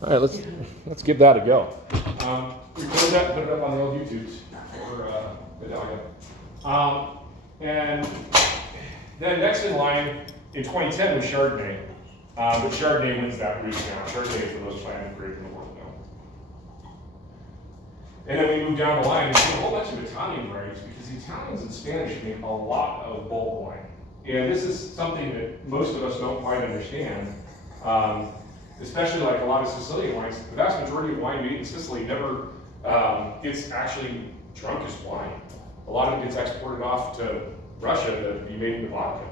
All right, let's give that a go. Record that, put it up on the old YouTubes for Vidalia. And then next in line in 2010 was Chardonnay. But Chardonnay wins that race now. Chardonnay is the most planted grape in the world now. And then we move down the line and see a whole bunch of Italian varieties because the Italians and Spanish make a lot of bulk wine. And this is something that most of us don't quite understand. Especially like a lot of Sicilian wines, the vast majority of wine made in Sicily never gets actually drunk as wine. A lot of it gets exported off to Russia to be made into vodka.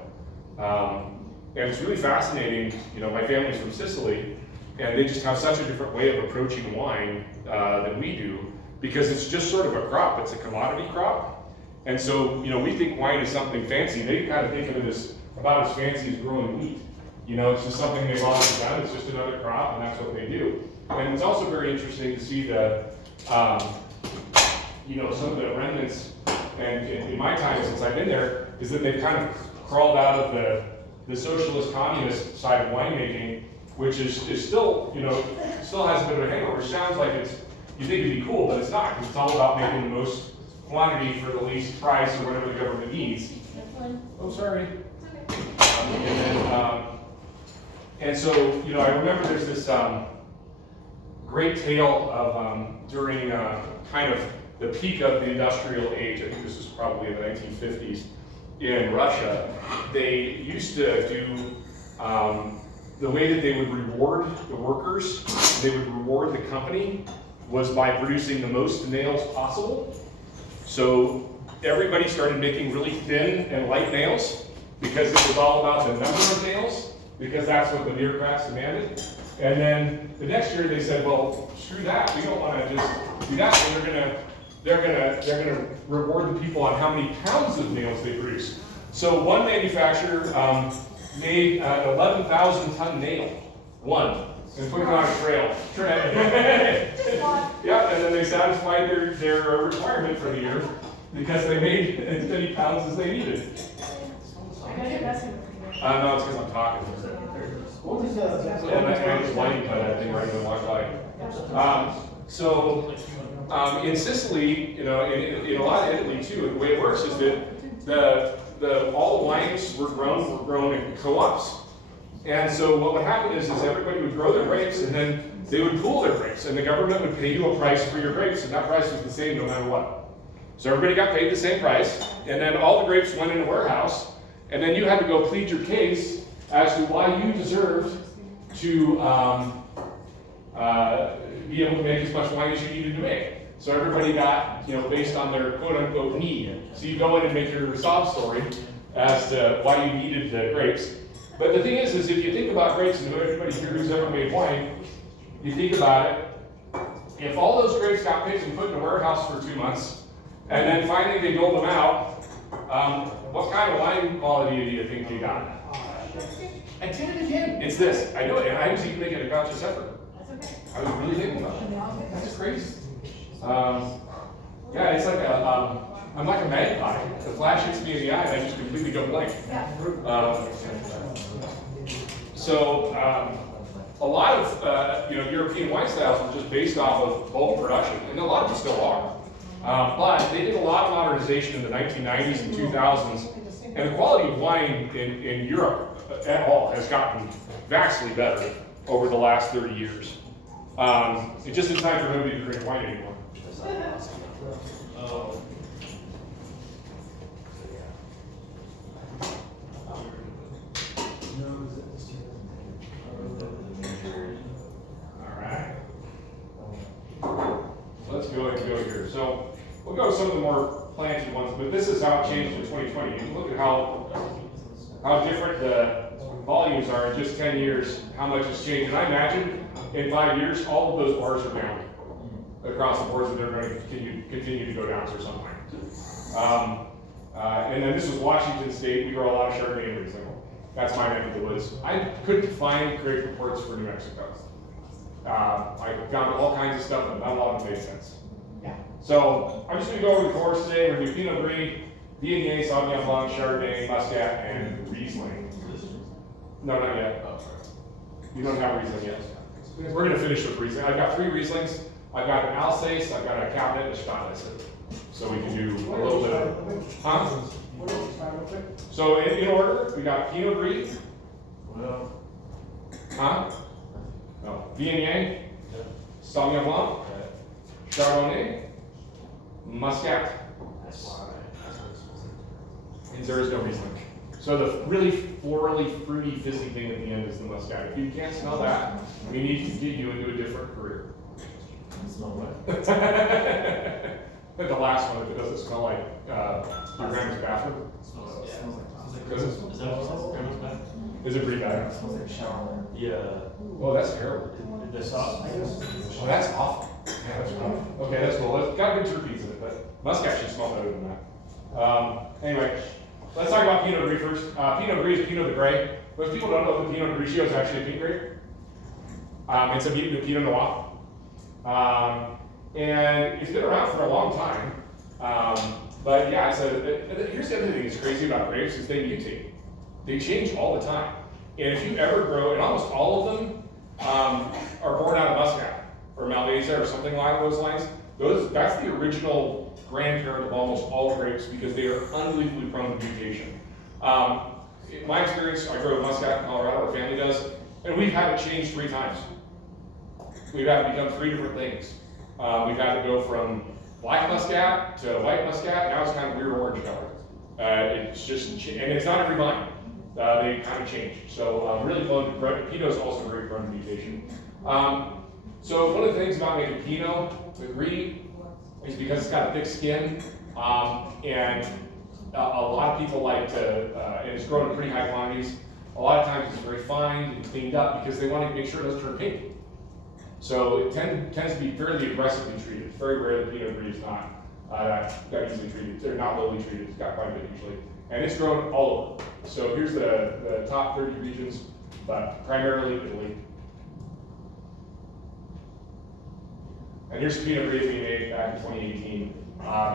And it's really fascinating. You know, my family's from Sicily, and they just have such a different way of approaching wine than we do, because it's just sort of a crop. It's a commodity crop. And so, you know, we think wine is something fancy. They kind of think of it as about as fancy as growing wheat. You know, it's just something they've always done. It's just another crop, and that's what they do. And it's also very interesting to see the, you know, some of the remnants. And in my time since I've been there, is that they've kind of crawled out of the socialist communist side of winemaking, which is still, you know, still has a bit of a hangover. It sounds like it's, you think it'd be cool, but it's not. Because it's all about making the most quantity for the least price or whatever the government needs. Oh, sorry. And so, you know, I remember there's this great tale of during kind of the peak of the industrial age. I think this was probably in the 1950s in Russia. They used to do the way that they would reward the workers, they would reward the company, was by producing the most nails possible. So everybody started making really thin and light nails because it was all about the number of nails, because that's what the bureaucrats demanded. And then the next year they said, well, screw that, we don't want to just do that. So they're gonna reward the people on how many pounds of nails they produce. So one manufacturer made an 11,000-ton nail, one, and put it on a trail. Yeah, and then they satisfied their requirement for the year because they made as many pounds as they needed. No, it's because I'm talking. And I was lighting, but I think right when I walked by. So in Sicily, you know, in a lot of Italy too, the way it works is that all the wines were grown in co-ops. And so what would happen is everybody would grow their grapes, and then they would pool their grapes, and the government would pay you a price for your grapes, and that price was the same no matter what. So everybody got paid the same price, and then all the grapes went in a warehouse, and then you had to go plead your case as to why you deserved to be able to make as much wine as you needed to make. So everybody got, you know, based on their quote-unquote need. So you go in and make your sob story as to why you needed the grapes. But the thing is if you think about grapes, and everybody here who's ever made wine, you think about it, if all those grapes got picked and put in a warehouse for 2 months, and then finally they doled them out, what kind of wine quality do you think you got? I did it again. It's this. I know it, and I was even making a conscious effort. I was really thinking about it. That's crazy. Yeah, it's like I'm like a magpie. The flash hits me in the eye, and I just completely go blank. A lot of you know, European wine styles were just based off of bulk production, and a lot of them still are. But they did a lot of modernization in the 1990s and 2000s, and the quality of wine in Europe at all has gotten vastly better over the last 30 years. It just isn't time for nobody to drink wine anymore. Let's go here. So we'll go with some of the more planted ones, but this is how it changed in 2020. You can look at how different the volumes are in just 10 years, how much has changed. And I imagine in 5 years, all of those bars are down across the board, that they're going to continue to go down for some time. And then this was Washington State. We grow a lot of Chardonnay and Riesling. That's my neck of the woods. I couldn't find great reports for New Mexico. I found all kinds of stuff, but not a lot of them made sense. So I'm just going to go over the course today. We're going to do Pinot Gris, Viognier, Sauvignon Blanc, Chardonnay, Muscat, and Riesling. No, not yet. You don't have Riesling yet. We're going to finish with Riesling. I've got 3 Rieslings. I've got an Alsace, I've got a Cabinet, and a Chardonnay. So we can do a little bit of, huh? So in order, we got Pinot Gris. Well, Huh? No. Viognier. Sauvignon Blanc. Chardonnay. Muscat. And there is no Riesling. So the really florally, fruity, fizzy thing at the end is the Muscat. If you can't smell that, we need to get you into a different career. smell what? But the last one, if it doesn't smell like your grandma's bathroom. Smells like Does it? Is that what it smells like? Grandma's bath? Is it pretty bad? It smells like a shower. Yeah. Oh, that's terrible. The sauce, I guess. Oh, that's awful. Yeah, that's rough. Okay, that's cool. It's got good terpenes in it, but Muscat should smell better than that. Anyway, let's talk about Pinot Gris first. Pinot Gris is Pinot Grigio. Most people don't know that Pinot Grigio is actually a pink grape. It's a Pinot Noir. And it's been around for a long time. But yeah, here's the other thing that's crazy about grapes is they mutate. They change all the time. And if you ever grow, and almost all of them are born out of Muscat or Malvasia or something along those lines. That's the original grandparent of almost all grapes because they are unbelievably prone to mutation. In my experience, I grow Muscat in Colorado, our family does, and we've had it changed 3 times. We've had to become 3 different things. We've had to go from black Muscat to white Muscat, now it's kind of weird orange color. It's just, and it's not every vine. They kind of change. So really prone to, Pinot is also very prone to mutation. So one of the things about making Pinot, the Gris, is because it's got a thick skin, and a lot of people like to, and it's grown in pretty high quantities, a lot of times it's very fine and cleaned up because they want to make sure it doesn't turn pink. So it tends to be fairly aggressively treated. It's very rare that Pinot Gris is not got easily treated. They're not lowly treated. It's got quite a bit usually. And it's grown all over. So here's the top 30 regions, but primarily Italy. And here's Pinot Gris we made back in 2018,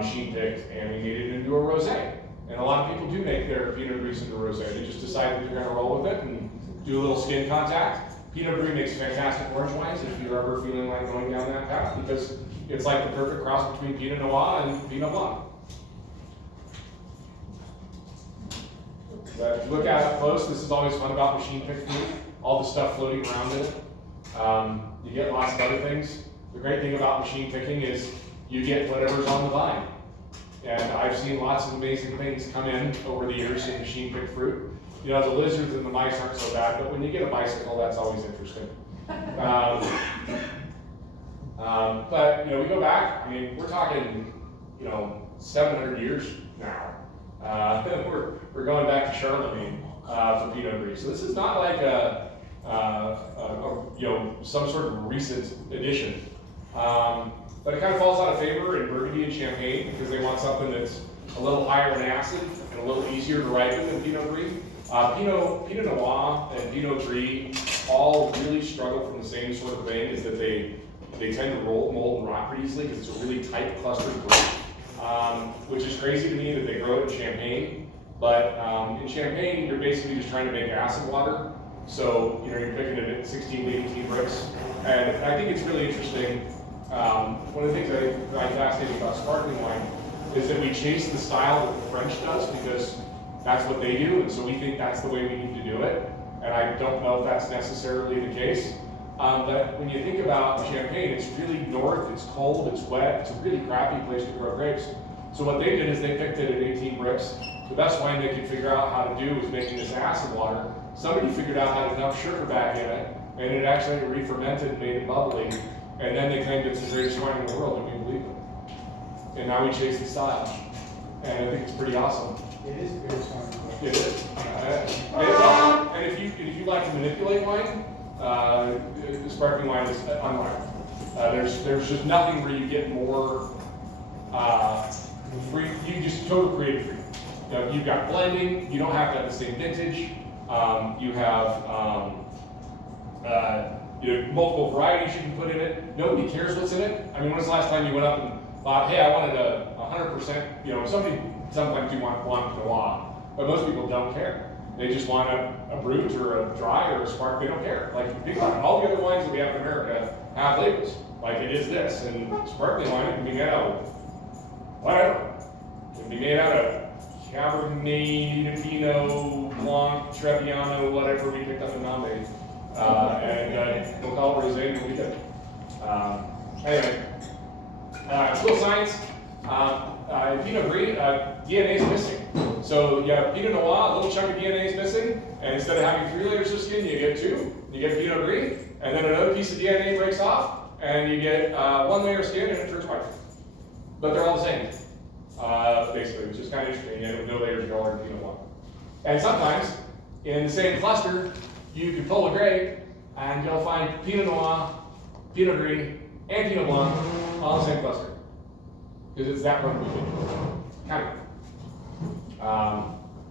machine picked, and we made it into a rosé. And a lot of people do make their Pinot Gris into a rosé. They just decide that they're going to roll with it and do a little skin contact. Pinot Gris makes fantastic orange wines if you're ever feeling like going down that path because it's like the perfect cross between Pinot Noir and Pinot Blanc. But if you look at it up close, this is always fun about machine picked fruit. All the stuff floating around it. You get lots of other things. The great thing about machine picking is you get whatever's on the vine. And I've seen lots of amazing things come in over the years in machine picked fruit. You know, the lizards and the mice aren't so bad, but when you get a bicycle, that's always interesting. But, you know, we go back, I mean, we're talking, 700 years now. We're going back to Charlemagne for Pinot Gris. So this is not like some sort of recent addition. But it kind of falls out of favor in Burgundy and Champagne because they want something that's a little higher in acid and a little easier to ripen than Pinot Gris. Pinot Noir and Pinot Gris all really struggle from the same sort of thing, is that they tend to mold and rot pretty easily because it's a really tight clustered grape, which is crazy to me that they grow it in Champagne. But in Champagne, you're basically just trying to make acid water. So you're picking it at 16 to 18 bricks. And I think it's really interesting. One of the things I find fascinating about sparkling wine is that we chase the style that the French does because that's what they do, and so we think that's the way we need to do it. And I don't know if that's necessarily the case. But when you think about Champagne, it's really north, it's cold, it's wet, it's a really crappy place to grow grapes. So what they did is they picked it at 18 bricks. The best wine they could figure out how to do was making this acid water. Somebody figured out how to dump sugar back in it, and it actually re-fermented and made it bubbly. And then they claimed it's the greatest wine in the world, and we believe them. And now we chase the style. And I think it's pretty awesome. It is very strong. It is. And if you like to manipulate wine, the sparkling wine is unrivaled. There's just nothing where you get more free. You just total creative freedom. You've got blending. You don't have to have the same vintage. You have multiple varieties you can put in it. Nobody cares what's in it. I mean, when's the last time you went up and thought, hey, I wanted a 100%, somebody sometimes you want Blanc Noir, but most people don't care. They just want a brut or a dry or a spark. They don't care. Like, think about it. All the other wines that we have in America have labels. Like, it is this. And sparkling wine can be made out of whatever. It can be made out of Cabernet, Pinot Blanc, Trebbiano, whatever we picked up in Nambe. And we'll call it rosé and we did. Anyway, little science. In Pinot Gris, DNA is missing. So you have Pinot Noir, a little chunk of DNA is missing, and instead of having 3 layers of skin, you get 2. You get Pinot Gris, and then another piece of DNA breaks off, and you get 1 layer of skin, and it turns white. But they're all the same, basically, which is kind of interesting. You have no layers of color in Pinot Noir. And sometimes, in the same cluster, you can pull a grape, and you'll find Pinot Noir, Pinot Gris, and Pinot Blanc all in the same cluster. Because it's that run kind of.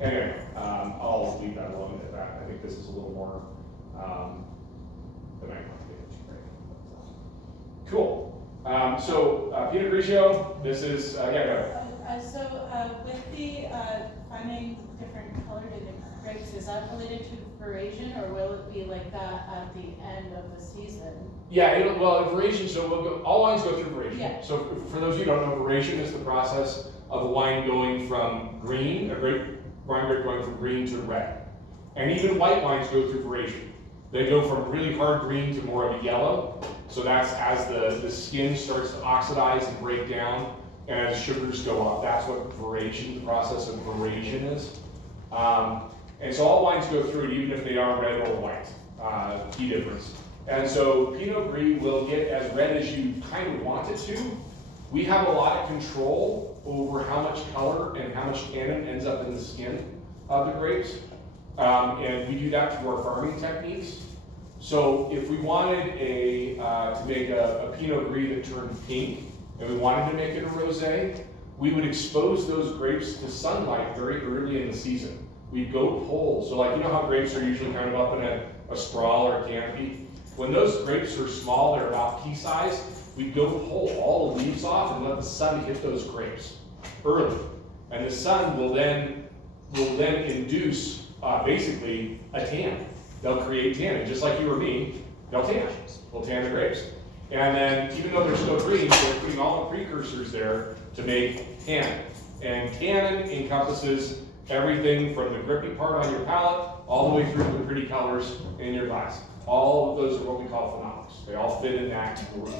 Anyway, I'll leave that alone at that. I think this is a little more than I want to. Cool. Pinot Grigio, this is, yeah, go ahead. With the finding different colored grapes, is that related to veraison, or will it be like that at the end of the season? Yeah, veraison, so all wines go through veraison. Yeah. So for those of you who don't know, veraison is the process of a wine going from green, wine grape going from green to red. And even white wines go through veraison. They go from really hard green to more of a yellow. So that's as the skin starts to oxidize and break down, and as sugars go up. That's what veraison, the process of veraison is. And so all wines go through it, even if they are red or white. Key difference. And so Pinot Gris will get as red as you kind of want it to. We have a lot of control over how much color and how much tannin ends up in the skin of the grapes. And we do that through our farming techniques. So if we wanted to make a Pinot Gris that turned pink, and we wanted to make it a rosé, we would expose those grapes to sunlight very early in the season. We'd go pull. So like, you know how grapes are usually kind of up in a straw or a canopy? When those grapes are small, they're about pea size, we'd go pull all the leaves off and let the sun hit those grapes early. And the sun will then induce basically a tan. They'll create tannin, just like you or me, they'll tan. They'll tan the grapes. And then even though they're still green, they're putting all the precursors there to make tannin. And tannin encompasses everything from the grippy part on your palate all the way through to the pretty colors in your glass. All of those are what we call phenolics. They all fit in that group.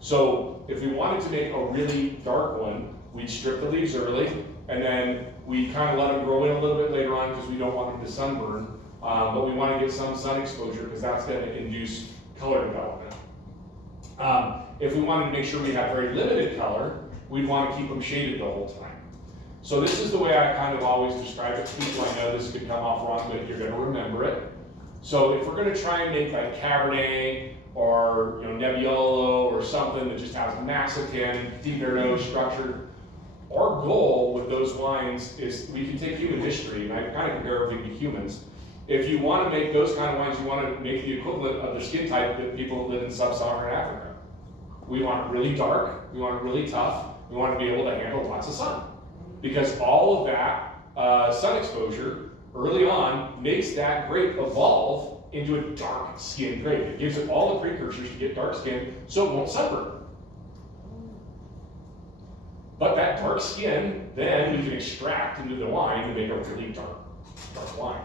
So if we wanted to make a really dark one, we'd strip the leaves early, and then we'd kind of let them grow in a little bit later on because we don't want them to sunburn. But we want to get some sun exposure because that's going to induce color development. If we wanted to make sure we have very limited color, we'd want to keep them shaded the whole time. So this is the way I kind of always describe it to people. I know this could come off wrong, but you're going to remember it. So if we're going to try and make like Cabernet or Nebbiolo or something that just has massive tannin, deep Verdot structure, our goal with those wines is we can take human history, and I kind of compare everything to humans. If you want to make those kind of wines, you want to make the equivalent of the skin type that people that live in sub-Saharan Africa. We want it really dark, we want it really tough, we want to be able to handle lots of sun. Because all of that sun exposure early on makes that grape evolve into a dark skinned grape. It gives it all the precursors to get dark skin so it won't sunburn. But that dark skin, then we can extract into the wine to make a really dark wine.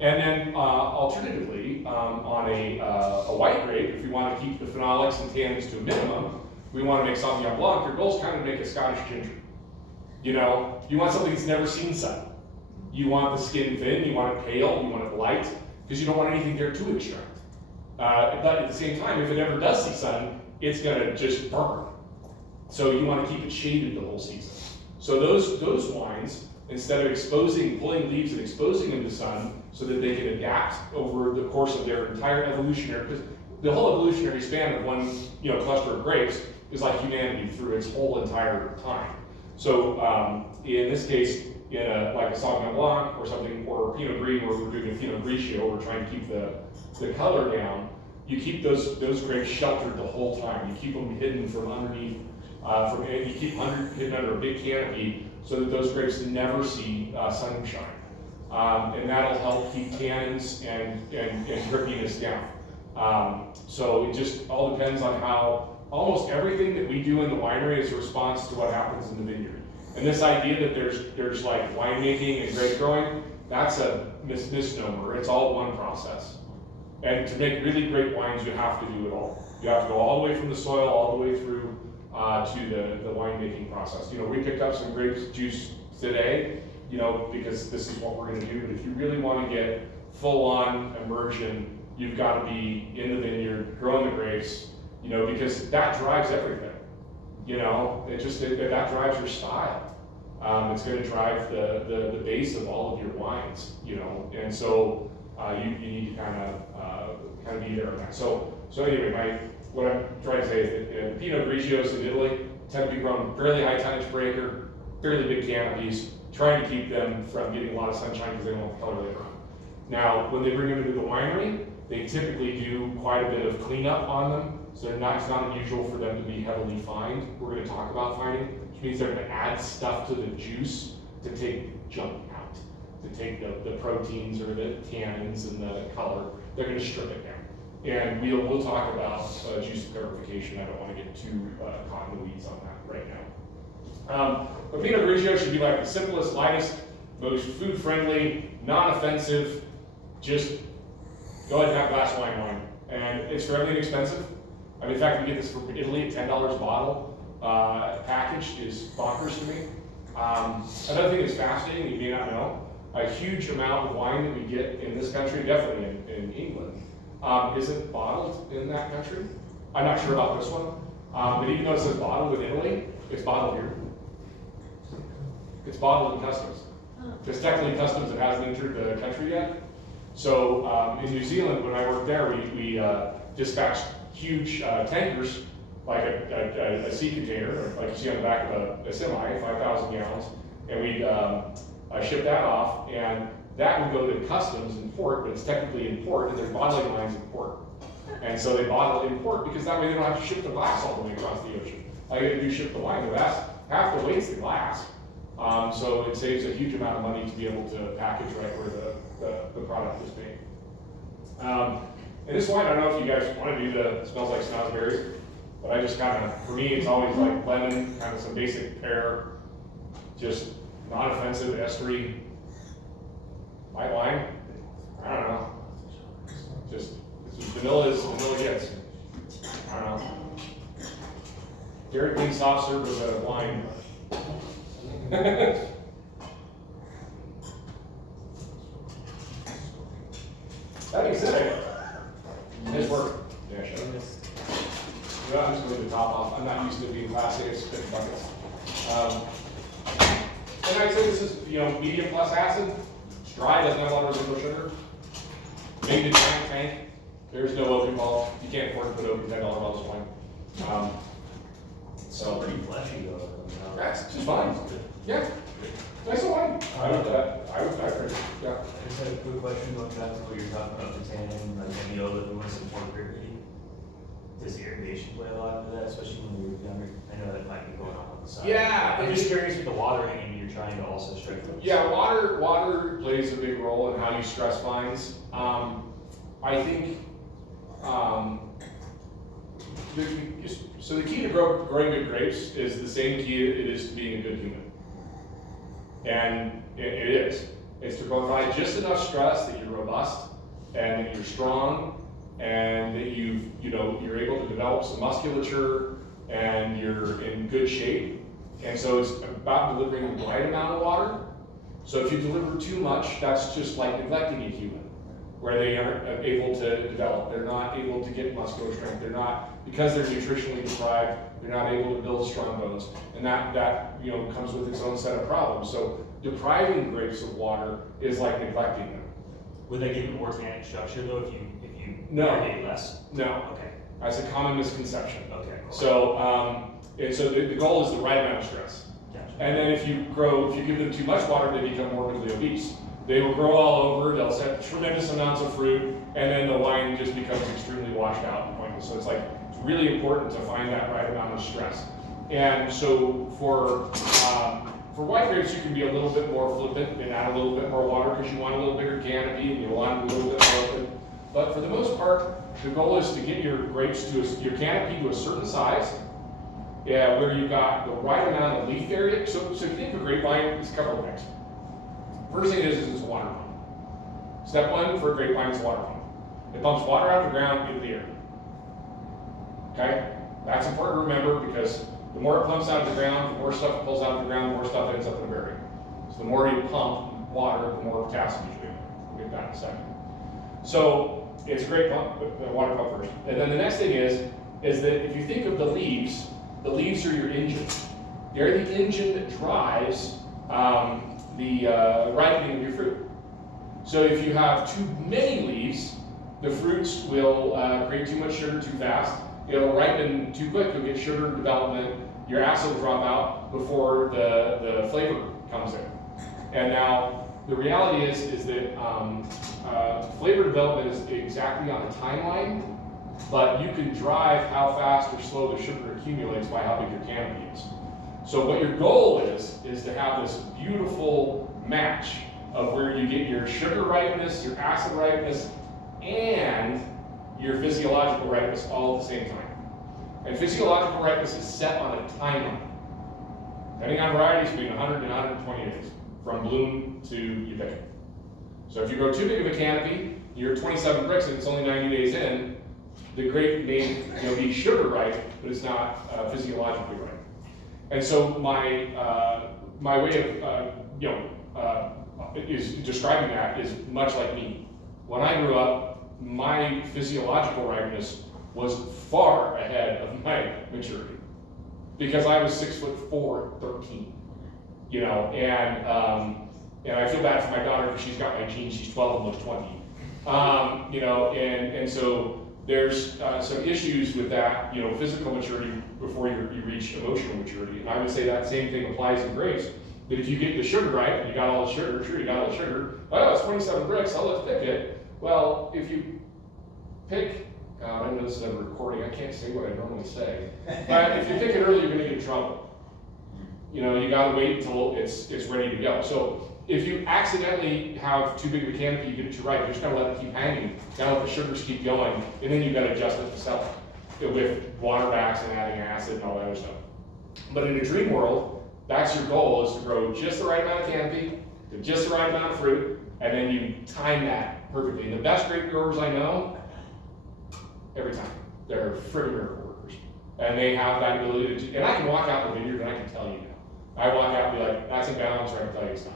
And then alternatively, on a white grape, if we want to keep the phenolics and tannins to a minimum, we want to make Sauvignon Blanc. Your goal is kind of make a Scottish ginger. You want something that's never seen sun. You want the skin thin, you want it pale, you want it light, because you don't want anything there to extract. But at the same time, if it ever does see sun, it's going to just burn. So you want to keep it shaded the whole season. So those wines, instead of pulling leaves and exposing them to sun so that they can adapt over the course of their entire evolutionary, because the whole evolutionary span of one cluster of grapes is like humanity through its whole entire time. So in this case, like a Sauvignon Blanc or something, or Pinot Gris, where we're doing a Pinot Grigio, we're trying to keep the color down. You keep those grapes sheltered the whole time. You keep them hidden from underneath. You keep them hidden under a big canopy so that those grapes never see sunshine. And that'll help keep tannins and drippiness down. So it just all depends on how, almost everything that we do in the winery is a response to what happens in the vineyard. And this idea that there's like winemaking and grape growing, that's a misnomer. It's all one process. And to make really great wines, you have to do it all. You have to go all the way from the soil, all the way through to the winemaking process. You know, we picked up some grape juice today, you know, because this is what we're gonna do. But if you really wanna get full-on immersion, you've gotta be in the vineyard, growing the grapes, you know, because that drives everything. You know, that drives your style. It's going to drive the base of all of your wines. You know, and so you need to kind of be there on that. So anyway, what I'm trying to say is that Pinot Grigios in Italy tend to be grown fairly high tonnage per acre, fairly big canopies, trying to keep them from getting a lot of sunshine because they won't color later on. Now, when they bring them into the winery, they typically do quite a bit of cleanup on them. So it's not unusual for them to be heavily fined. We're going to talk about fining, which means they're going to add stuff to the juice to take junk out, to take the proteins or the tannins and the color. They're going to strip it down. And we'll talk about juice purification. I don't want to get too caught in the weeds on that right now. But Pinot Grigio should be like the simplest, lightest, most food-friendly, non-offensive, just go ahead and have a glass of wine. And it's fairly inexpensive. I mean, in fact, we get this from Italy at $10 a bottle. Packaged is bonkers to me. Another thing that's fascinating, you may not know, a huge amount of wine that we get in this country, definitely in England, isn't bottled in that country. I'm not sure about this one, but even though it says bottled in Italy, it's bottled here. It's bottled in customs. Because technically customs, it hasn't entered the country yet. So in New Zealand, when I worked there, we dispatched huge tankers, like a sea container, like you see on the back of a semi, 5,000 gallons, and we'd ship that off, and that would go to customs in port, but it's technically in port, and there's bottling lines in port. And so they bottle it in port because that way they don't have to ship the glass all the way across the ocean. Like they do ship the wine, the glass, half the weight's the glass. So it saves a huge amount of money to be able to package right where the product is made. And this wine, I don't know if you guys want to do the smells like snozberries, but I just kind of, for me, it's always like lemon, kind of some basic pear, just non-offensive, estery, white wine. I don't know. Just vanilla gets. I don't know. Dairy Queen soft serve with a wine. That being said, nice work. Yeah, sure. Yeah, I'm just going to top off. I'm not used to it being plastic, it's big buckets. And I'd say this is, medium plus acid. It's dry, doesn't have a lot of residual sugar. Made in a giant tank. There's no oak involved. You can't afford to put oak in $10 bottles of wine. So pretty fleshy though. That's just fine. Yeah. Nice wine. I would, yeah. I just had a quick question going back to what you were talking about the tannin, like that we want to support purity. Does irrigation play a lot into that, especially when we were younger? I know that might be going on the side. Yeah. I'm just curious with the watering, and you're trying to also strike those. Yeah, water plays a big role in how you stress vines. I think so the key to growing good grapes is the same key it is to being a good human. And it is. It's to provide just enough stress that you're robust and that you're strong and that you're able to develop some musculature and you're in good shape. And so it's about delivering the right amount of water. So if you deliver too much, that's just like neglecting a human, where they aren't able to develop. They're not able to get muscular strength. They're not, because they're nutritionally deprived, they're not able to build strong bones. And that comes with its own set of problems. So depriving grapes of water is like neglecting them. Would they give an organic structure though if you No. irrigate less? No. Okay. That's a common misconception. Okay. Cool. So the goal is the right amount of stress. Gotcha. And then if you give them too much water, they become morbidly obese. They will grow all over, they'll set tremendous amounts of fruit, and then the wine just becomes extremely washed out and pointless. So it's really important to find that right amount of stress. And so for For white grapes, you can be a little bit more flippant and add a little bit more water because you want a little bigger canopy and you want a little bit more open. But for the most part, the goal is to get your grapes to your canopy to a certain size, where you've got the right amount of leaf area. So if you think of a grapevine, it's a couple of things. First thing is it's a water pump. Step one for a grapevine is a water pump. It pumps water out of the ground into the air. Okay? That's important to remember because the more it pumps out of the ground, the more stuff it pulls out of the ground, the more stuff ends up in the barrier. So the more you pump water, the more potassium you do. We'll get that in a second. So it's a great pump, but water pump first. And then the next thing is that if you think of the leaves are your engine. They're the engine that drives the ripening of your fruit. So if you have too many leaves, the fruits will create too much sugar too fast. It'll ripen too quick, you'll get sugar development, your acid will drop out before the flavor comes in. And now, the reality is that flavor development is exactly on a timeline, but you can drive how fast or slow the sugar accumulates by how big your canopy is. So what your goal is to have this beautiful match of where you get your sugar ripeness, your acid ripeness, and your physiological ripeness all at the same time. And physiological ripeness is set on a timeline, depending on varieties, between 100 and 120 days, from bloom to you pick it. So if you grow too big of a canopy, you're 27 bricks and it's only 90 days in, the grape may be sugar ripe, but it's not physiologically ripe. And so my way of is describing that is much like me. When I grew up, my physiological ripeness was far ahead of my maturity because I was 6'4", 13, and I feel bad for my daughter because she's got my genes. She's 12 and looks 20, and so there's some issues with that, physical maturity before you reach emotional maturity. And I would say that same thing applies in grapes. That if you get the sugar right, you got all the sugar, sure you got all the sugar, oh, it's 27 bricks, oh, let's pick it. Well, if you pick, I know this is a recording, I can't say what I normally say, but if you pick it early, you're gonna get in trouble. You gotta wait until it's ready to go. So if you accidentally have too big of a canopy, you get it too ripe, you're just gonna let it keep hanging, you gotta let the sugars keep going, and then you gotta adjust it to sell it with water backs and adding acid and all that other stuff. But in a dream world, that's your goal, is to grow just the right amount of canopy, to just the right amount of fruit, and then you time that perfectly. And the best grape growers I know, every time, they're friggin' miracle workers. And they have that ability to, and I can walk out in the vineyard and I can tell you now. I walk out and be like, that's in balance, or I can tell you it's not.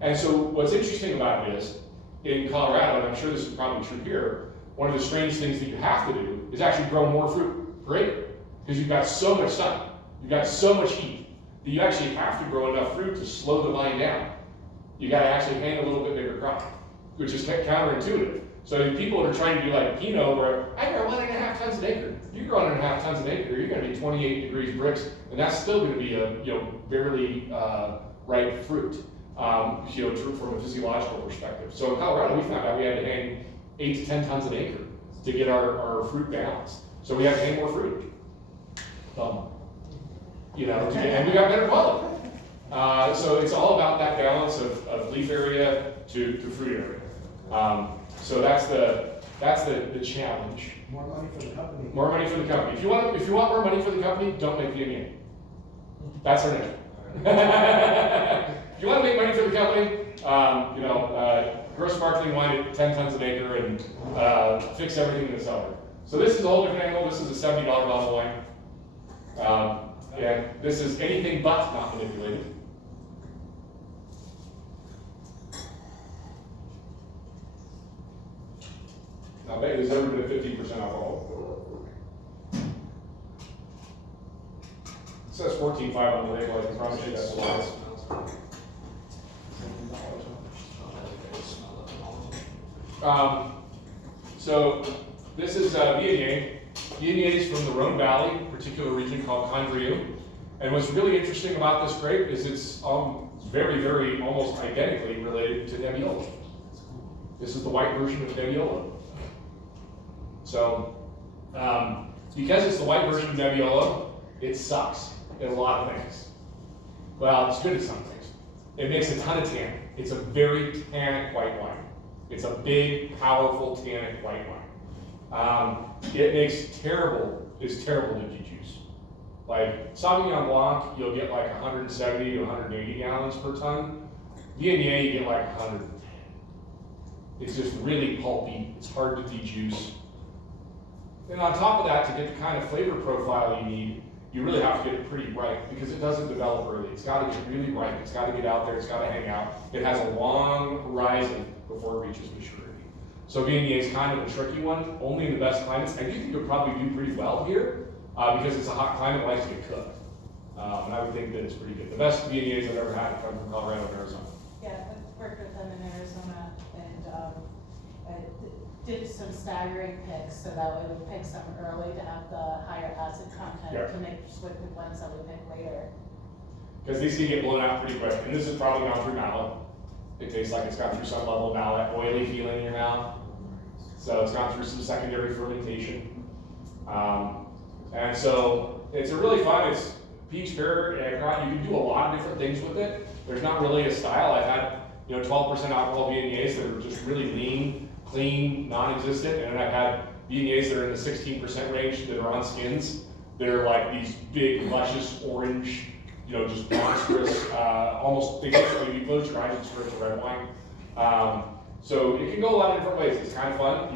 And so what's interesting about it is, in Colorado, and I'm sure this is probably true here, one of the strange things that you have to do is actually grow more fruit per acre. Because you've got so much sun, you've got so much heat, that you actually have to grow enough fruit to slow the vine down. You gotta actually hang a little bit bigger crop, which is counterintuitive. So people that are trying to do like Pinot, where I grow 1.5 tons an acre. You grow 1.5 tons an acre, you're gonna be 28 degrees bricks, and that's still gonna be a barely ripe fruit, from a physiological perspective. So in Colorado, we found out we had to hang 8 to 10 tons an acre to get our fruit balanced. So we had to hang more fruit. And we got better quality. So it's all about that balance of leaf area to fruit area. So that's the challenge. More money for the company. More money for the company. If you want more money for the company, don't make Viognier. That's our name. If you want to make money for the company, grow sparkling wine at 10 tons an acre and fix everything in the cellar. So this is a whole different angle. This is a $70 bottle of wine. And this is anything but not manipulated. I'll bet there's ever been a 15% alcohol. It says 14.5 on the label. I can promise you that's a lot. So this is Viognier. Viognier is from the Rhone Valley, a particular region called Condrieu. And what's really interesting about this grape is it's very, very almost identically related to Nebbiolo. This is the white version of Nebbiolo. So, because it's the white version of Nebbiolo, it sucks in a lot of things. Well, it's good at some things. It makes a ton of tannin. It's a very tannic white wine. It's a big, powerful tannic white wine. It makes terrible to dejuice. Like Sauvignon Blanc, you'll get like 170 to 180 gallons per ton. Viognier, you get like 110. It's just really pulpy. It's hard to dejuice. And on top of that, to get the kind of flavor profile you need, you really have to get it pretty ripe because it doesn't develop early. It's got to get really ripe. It's got to get out there. It's got to hang out. It has a long horizon before it reaches maturity. So Viognier is kind of a tricky one, only in the best climates. I do think you'll probably do pretty well here because it's a hot climate, it likes to get cooked. And I would think that it's pretty good. The best Viogniers I've ever had have come from Colorado and Arizona. Yeah, I've worked with them in Arizona, and I did some staggering picks so that way we pick some early to have the higher acid content Yeah. to make with the ones that we pick later. Because these can get blown out pretty quick. And this has probably gone through mallet. It tastes like it's gone through some level of mallet, oily feeling in your mouth. So it's gone through some secondary fermentation. And so it's a really fun, it's peach, pear, apricot. You can do a lot of different things with it. There's not really a style. I've had 12% alcohol Viogniers that are just really lean, clean, non-existent, and then I've had Viogniers that are in the 16% range that are on skins. They're like these big, luscious orange, just monstrous, almost big, you close your eyes and swear it's a red wine. So it can go a lot of different ways. It's kind of fun.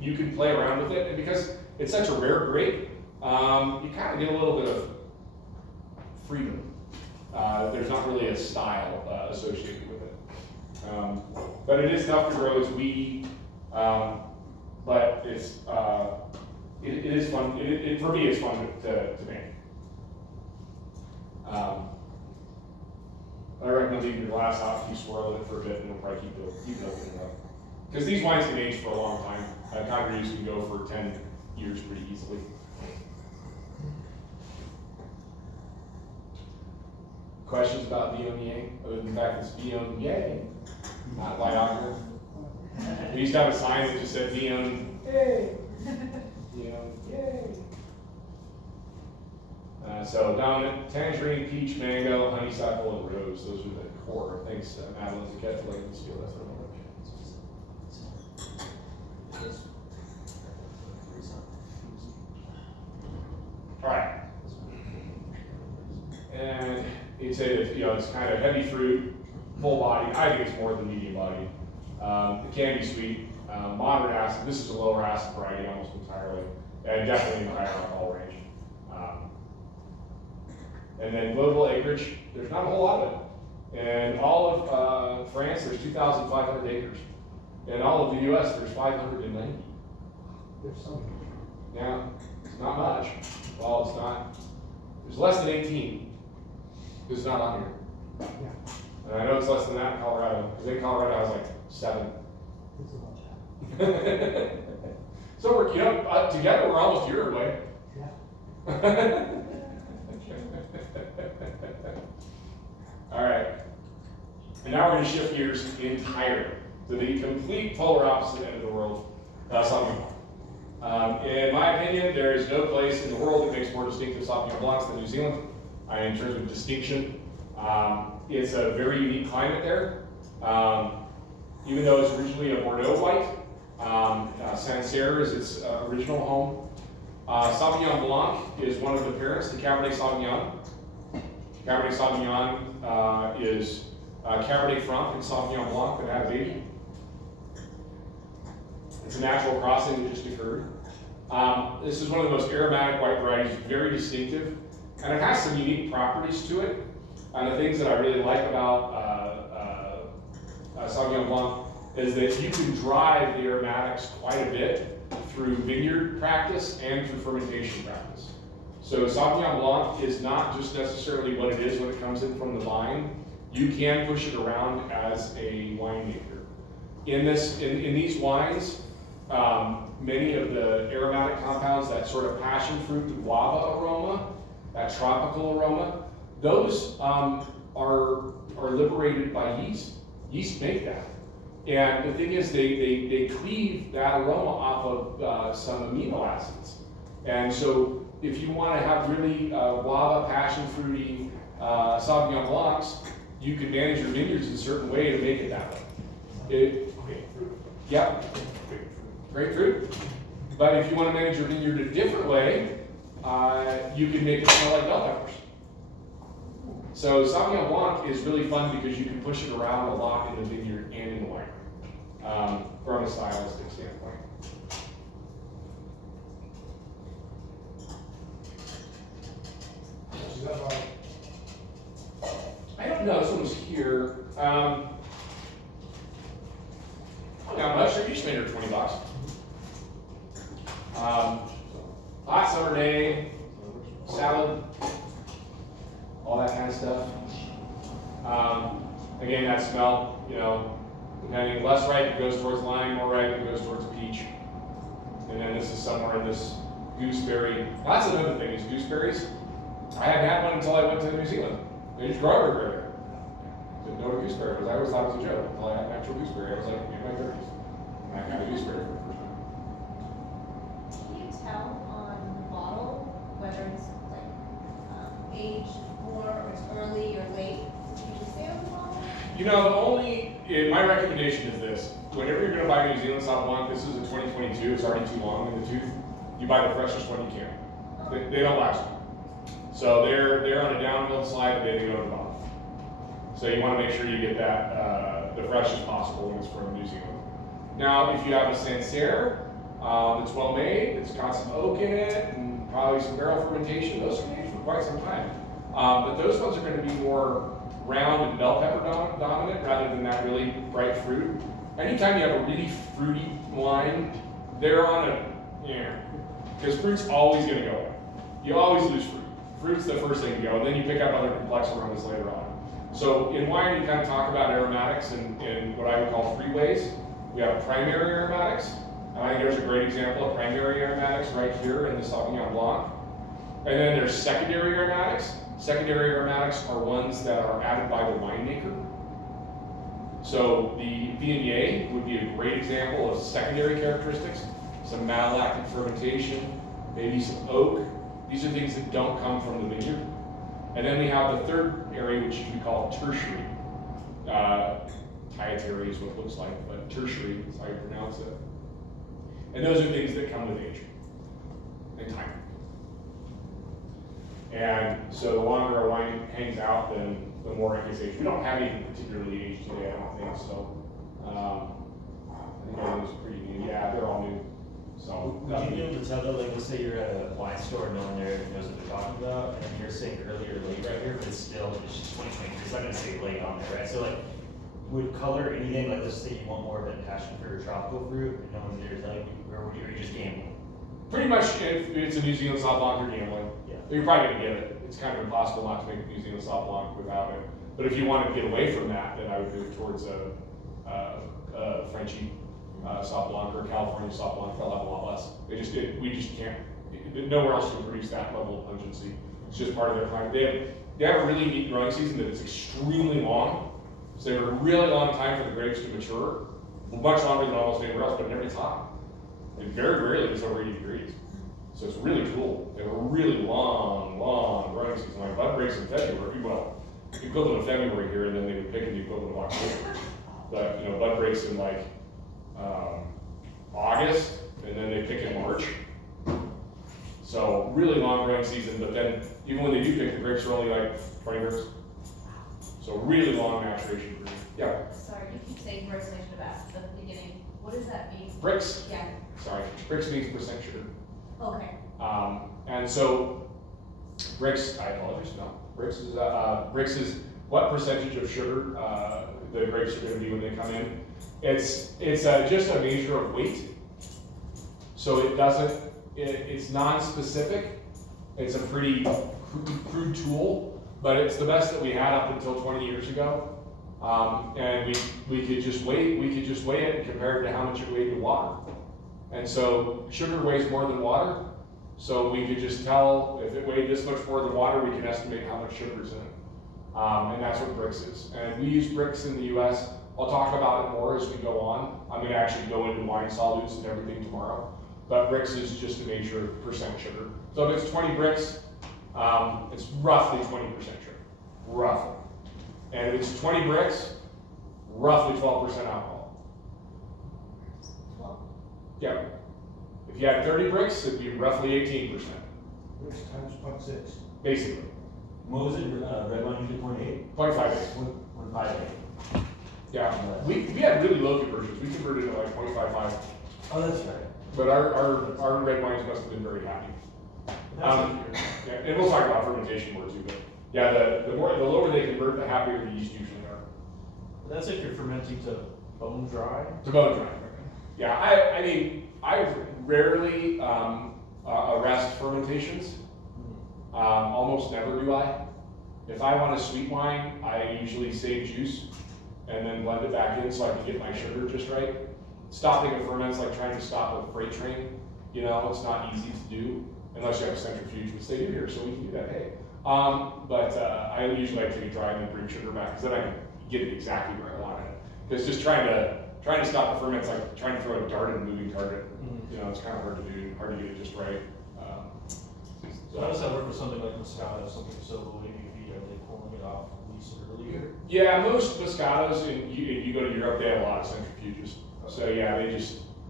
You can play around with it, and because it's such a rare grape, you kind of get a little bit of freedom. There's not really a style associated with it. But it is tough to grow, it's weedy, but it's, it is fun. For me, it's fun to make. I recommend leaving your glass out, keep swirling it for a bit, and it'll probably keep opening it up. Because these wines can age for a long time. Pinot Grigio can go for 10 years pretty easily. Questions about Viognier, other than the fact it's Viognier, not Viognier? We used to have a sign that just said Viognier. Viognier. So dominant, tangerine, peach, mango, honeysuckle, and rose. Those are the core. Thanks, Madeline Zucchett, for letting us steal that from All right. And you'd say that it's kind of heavy fruit, full body. I think it's more than medium body. It can be sweet, moderate acid. This is a lower acid variety almost entirely, and definitely in the higher alcohol range. And then global acreage, there's not a whole lot of it. In all of France, there's 2,500 acres. In all of the U.S., there's 590. There's some. Yeah, it's not much. Well, it's not. There's less than 18. It's not on here. Yeah. And I know it's less than that in Colorado, because in Colorado I was like 7. It's about that. So we're, together we're almost a year away. Yeah. All right. And now we're going to shift gears entirely to the complete polar opposite end of the world, Sauvignon Blanc. In my opinion, there is no place in the world that makes more distinctive Sauvignon Blancs than New Zealand in terms of distinction. It's a very unique climate there. Even though it's originally a Bordeaux white, Sancerre is its original home. Sauvignon Blanc is one of the parents to Cabernet Sauvignon. Cabernet Sauvignon is Cabernet Franc and Sauvignon Blanc that have a baby. It's a natural crossing that just occurred. This is one of the most aromatic white varieties, very distinctive, and it has some unique properties to it. And the things that I really like about Sauvignon Blanc is that you can drive the aromatics quite a bit through vineyard practice and through fermentation practice. So Sauvignon Blanc is not just necessarily what it is when it comes in from the vine. You can push it around as a winemaker. In these wines, many of the aromatic compounds, that sort of passion fruit guava aroma, that tropical aroma, those are liberated by yeast. Yeast make that. And the thing is, they cleave that aroma off of some amino acids. And so if you want to have really guava, passion fruity, Sauvignon Blancs, you can manage your vineyards in a certain way to make it that way. Yeah, grapefruit. But if you want to manage your vineyard a different way, you can make it smell like bell peppers. So Sauvignon Blanc is really fun because you can push it around a lot in the vineyard and in the wine, from a stylistic standpoint. Is that about I don't know, this one was here. Not much, they're usually under $20. Hot summer day, salad, all that kind of stuff. Again, that smell, you know, depending, less ripe, it goes towards lime, more ripe, it goes towards peach. And then this is somewhere in this gooseberry. That's another thing, is gooseberries. I hadn't had one until I went to New Zealand. They just grow everywhere there. Didn't know what a gooseberry was. I always thought it was a joke until I had an actual gooseberry. I was like in my 30s. And I had a gooseberry for the first time. Can you tell on the bottle whether it's like aged more or it's early or late? Does it usually say on the bottle? You know, my recommendation is this. Whenever you're going to buy New Zealand Sauvignon Blanc, this is a 2022, it's already too long in the tooth. You buy the freshest one you can. They don't last long. So they're on a downhill slide the day they go to the bottom. So you want to make sure you get that the freshest possible when it's from New Zealand. Now, if you have a Sancerre that's well made, it's got some oak in it, and probably some barrel fermentation, those can age for quite some time. But those ones are going to be more round and bell pepper dominant rather than that really bright fruit. Anytime you have a really fruity wine, they're on because fruit's always going to go away. You always lose fruit. Fruit's the first thing to go, and then you pick up other complex aromas later on. So in wine, you kind of talk about aromatics in what I would call three ways. We have primary aromatics, and I think there's a great example of primary aromatics right here in the Sauvignon Blanc. And then there's secondary aromatics. Secondary aromatics are ones that are added by the winemaker. So the Viognier would be a great example of secondary characteristics. Some malolactic fermentation, maybe some oak. These are things that don't come from the vineyard. And then we have the third area, which we call tertiary. Dietary is what it looks like, but tertiary is how you pronounce it. And those are things that come with age and time. And so the longer a wine hangs out, then the more it gets aged. We don't have anything particularly aged today, I don't think so. I think everything's pretty new. Yeah, they're all new. So Would you be able to tell though, like let's say you're at a wine store, no one there knows what they're talking about, and then you're saying early or late right here, but it's just 2023, it's not gonna say late on there, right? So like, would color anything, like let's say you want more of that passion fruit or tropical fruit, and no one's there to tell you, or are you just gambling? pretty much, if it's a New Zealand Sauvignon Blanc, you're gambling. Yeah. You're probably gonna get it. It's kind of impossible not to make a New Zealand Sauvignon Blanc without it. But if you want to get away from that, then I would move towards a Frenchy Sauvignon Blanc or California Sauvignon Blanc. They'll have a lot less. We just can't. Nowhere else can produce that level of potency. It's just part of their climate. They have a really neat growing season that is extremely long. So they have a really long time for the grapes to mature. Much longer than almost anywhere else, but it never gets hot. And very rarely it's over 80 degrees. So it's really cool. They have a really long growing season. Like bud breaks in February, well, the equivalent of February here, and then they would pick in the equivalent of October. But bud breaks in like August, and then they pick in March. So really long growing season, but then even when they do pick, the grapes are only like 20 grapes. So really long maturation period. Yeah. Sorry, you keep saying Brix, and I should have asked at the beginning. What does that mean? Brix. Yeah. Sorry, Brix means percent sugar. Okay. And so Brix, I apologize, no. Brix is what percentage of sugar the grapes are going to be when they come in. It's just a measure of weight. So it's non-specific. It's a pretty crude tool, but it's the best that we had up until 20 years ago. And we could just weigh it and compare it to how much it weighed in water. And so sugar weighs more than water. So we could just tell if it weighed this much more than water, we can estimate how much sugar is in it. And that's what Brix is. And we use Brix in the US. I'll talk about it more as we go on. I'm going to actually go into wine solutes and everything tomorrow. But Brix is just a measure of percent sugar. So if it's 20 Brix, it's roughly 20% sugar. roughly. And if it's 20 bricks, roughly 12% alcohol. 12. Yep. If you had 30 bricks, it'd be roughly 18%, Which times 0.6? basically. What was it, red wine usually 0.8? 0.58. 1.58. Yeah. We had really low conversions. We converted to like 0.55. Oh, that's right. But our red wines must have been very happy. Yeah, and we'll talk about fermentation more too, but yeah, the lower they convert, the happier the yeast usually are. That's if you're fermenting to bone dry. To bone dry. Yeah, I mean, I rarely arrest fermentations. Almost never do I. If I want a sweet wine, I usually save juice and then blend it back in so I can get my sugar just right. Stopping a ferment's like trying to stop a freight train. You know, it's not easy to do unless you have a centrifuge, which they do here, so we can do that. Hey, but I usually like to take it dry and then bring sugar back because then I can get it exactly where I want it. Because just trying to stop the ferment's like trying to throw a dart at a moving target. You know, it's kind of hard to do, hard to get it just right. So how does that work with something like Moscato, something so low ABV? Are they pulling it off least earlier? Yeah, most Moscatos, and you go to Europe, they have a lot of centrifuges. So yeah,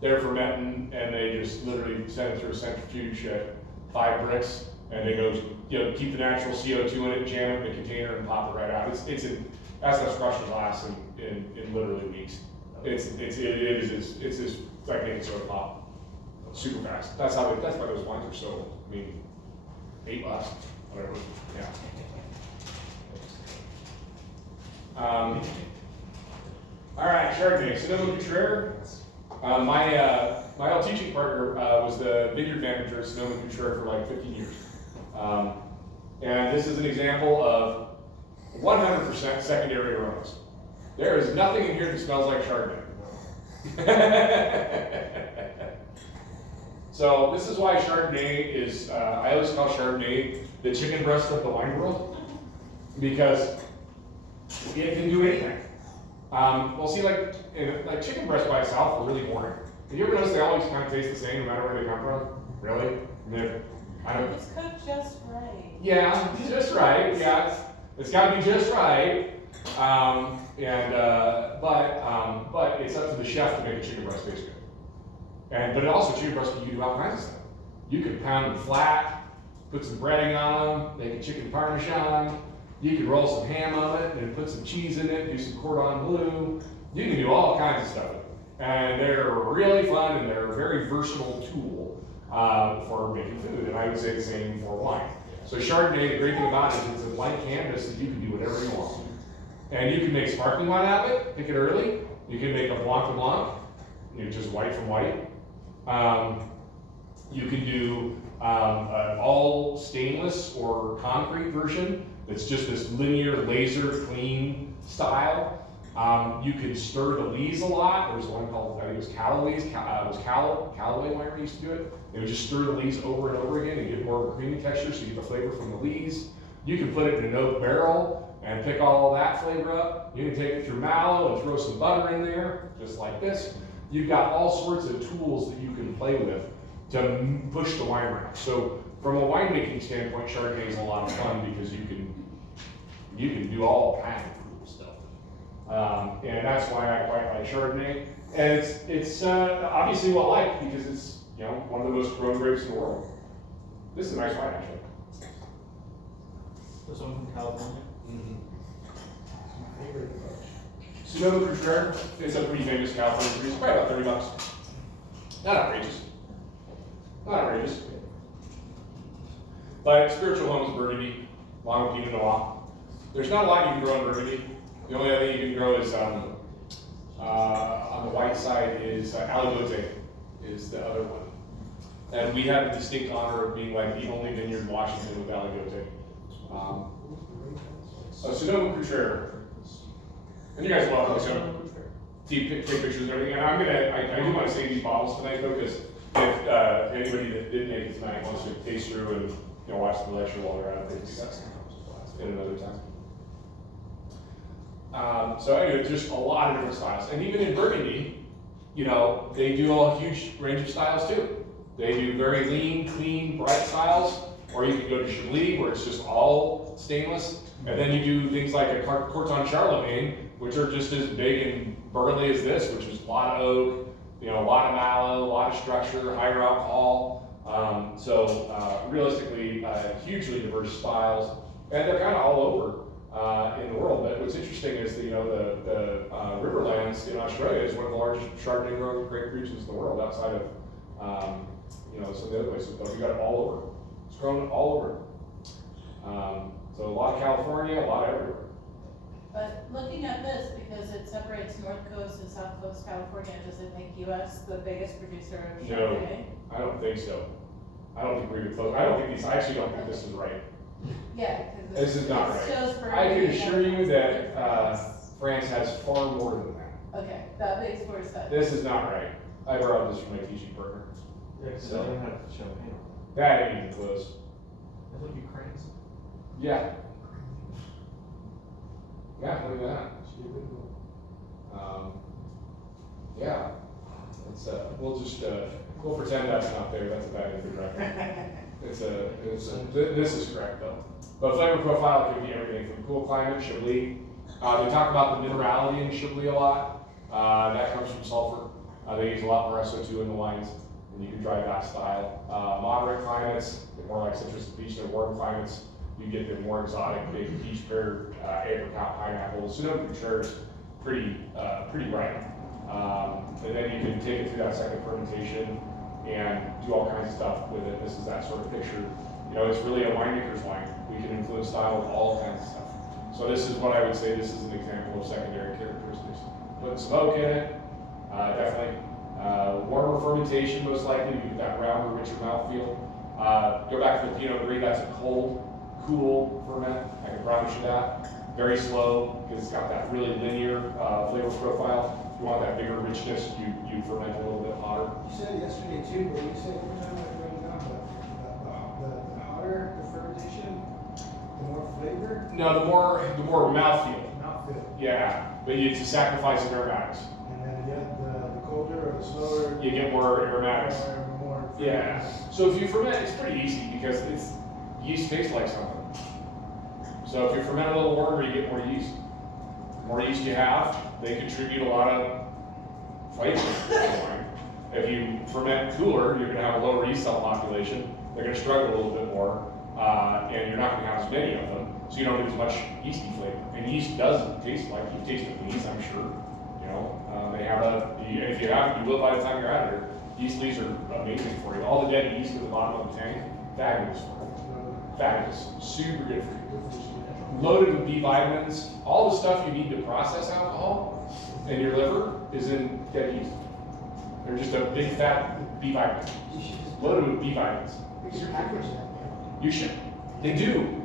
they're fermenting and they just literally send it through a centrifuge at 5 bricks, and they go, keep the natural CO2 in it, jam it in the container, and pop it right out. That's how crushed glass in literally weeks. It's like making soda pop, super fast. That's why those wines are so. I mean, $8, whatever. Yeah. All right, Chardonnay, Sonoma Cutrer. My old teaching partner was the vineyard manager at Sonoma Cutrer for like 15 years. And this is an example of 100% secondary aromas. There is nothing in here that smells like Chardonnay. So this is why Chardonnay is, I always call Chardonnay the chicken breast of the wine world, because it can do anything. Well, see, like chicken breast by itself are really boring. Have you ever noticed they always kind of taste the same no matter where they come from? Really? I mean, I don't. It's cooked just right. Yeah, just right. Yeah, it's got to be just right. But it's up to the chef to make a chicken breast taste good. But also chicken breast, you can do all kinds of stuff. You can pound them flat, put some breading on them, make a chicken parmesan. You can roll some ham on it and put some cheese in it, do some cordon bleu. You can do all kinds of stuff. And they're really fun and they're a very versatile tool for making food. And I would say the same for wine. So Chardonnay, the great thing about it is it's a blank canvas that you can do whatever you want. And you can make sparkling wine out of it, pick it early. You can make a Blanc de Blanc, just white from white. You can do an all stainless or concrete version that's just this linear, laser, clean style. You can stir the lees a lot. There was one called, I think it was Callaway's, Callaway Winery used to do it. They would just stir the lees over and over again and get more of a creamy texture so you get the flavor from the lees. You can put it in an oak barrel and pick all that flavor up. You can take it through mallow and throw some butter in there, just like this. You've got all sorts of tools that you can play with to push the wine around. So from a winemaking standpoint, Chardonnay is a lot of fun because you can do all kinds of cool stuff. And that's why I quite like Chardonnay. And it's obviously well liked because it's one of the most grown grapes in the world. This is a nice wine actually. This one from California. Mm-hmm. My favorite approach. Sonoma Cutrer is a pretty famous California producer, probably about $30. Not outrageous. Not outrageous. But spiritual home is Burgundy, along with Pinot Noir. There's not a lot you can grow in Burgundy. The only other thing you can grow is on the white side is Aligote is the other one. And we have the distinct honor of being like the only vineyard in Washington with Aligote. Sonoma Cutrer. And you guys are welcome to take pictures and everything. And I do want to save these bottles tonight though, because if anybody that didn't make it tonight wants to taste through and watch the lecture while they're at it, they can do that in another time. So anyway, just a lot of different styles. And even in Burgundy, they do a huge range of styles too. They do very lean, clean, bright styles. or you can go to Chablis, where it's just all stainless, and then you do things like a Corton Charlemagne, which are just as big and burly as this, which is a lot of oak, a lot of mallow, a lot of structure, higher alcohol. Realistically, hugely diverse styles, and they're kind of all over in the world. But what's interesting is that, the Riverlands in Australia is one of the largest Chardonnay growing grape regions in the world, outside of some of the other places. But we got it all over. It's grown all over. So a lot of California, a lot of everywhere. But looking at this, because it separates North Coast and South Coast California, does it make US the biggest producer of Chardonnay? I don't think so. I don't think we're even close. I actually don't think this is right. Yeah, This is not right. I can assure you that France has far more than that. Okay, that makes more sense. This is not right. I borrowed this from my teaching partner. Yeah, because they don't have champagne. That ain't even close. I think Ukraine's. Yeah. Yeah, look at that. Yeah. It's we'll pretend that's not there. That's a bad introduction. This is correct though. But flavor profile can be everything from cool climate, Chablis. They talk about the minerality in Chablis a lot. That comes from sulfur. They use a lot more SO2 in the wines, and you can drive that style. Moderate climates, they're more like citrus and peach. They're warm climates, you get the more exotic, big peach, pear, apricot, pineapple. The Sonoma Picture is pretty ripe. And then you can take it through that second fermentation and do all kinds of stuff with it. This is that sort of picture. It's really a winemaker's wine. We can influence style with all kinds of stuff. So this is what I would say, this is an example of secondary characteristics. Put smoke in it, definitely. Warmer fermentation, most likely, you get that rounder, richer mouthfeel. Go back to the Pinot Grigio, that's a cold, cool ferment. I can promise you that. Very slow, because it's got that really linear flavor profile. If you want that bigger richness, you ferment a little bit hotter. You said yesterday too, but you said every time I bring it up, the hotter the fermentation, the more flavor? No, the more mouthfeel. Mouthfeel. Yeah, but it's a sacrifice of aromatics. And then the colder or the slower. You get more aromatics. More Yeah. So if you ferment, it's pretty easy because yeast tastes like something. So if you ferment a little warmer, you get more yeast. The more yeast you have, they contribute a lot of flavor to the wine. If you ferment cooler, you're going to have a lower yeast cell population. They're going to struggle a little bit more, and you're not going to have as many of them, so you don't get as much yeasty flavor. And yeast does taste like you've tasted lees, I'm sure. They have if you haven't, you will by the time you're out of here. Yeast lees are amazing for you. All the dead yeast at the bottom of the tank, fabulous for you. Fabulous, super good for you. Loaded with B vitamins. All the stuff you need to process alcohol in your liver is in dead yeast. They're just a big fat B vitamin. Loaded with B vitamins. You should package that. You should. They do.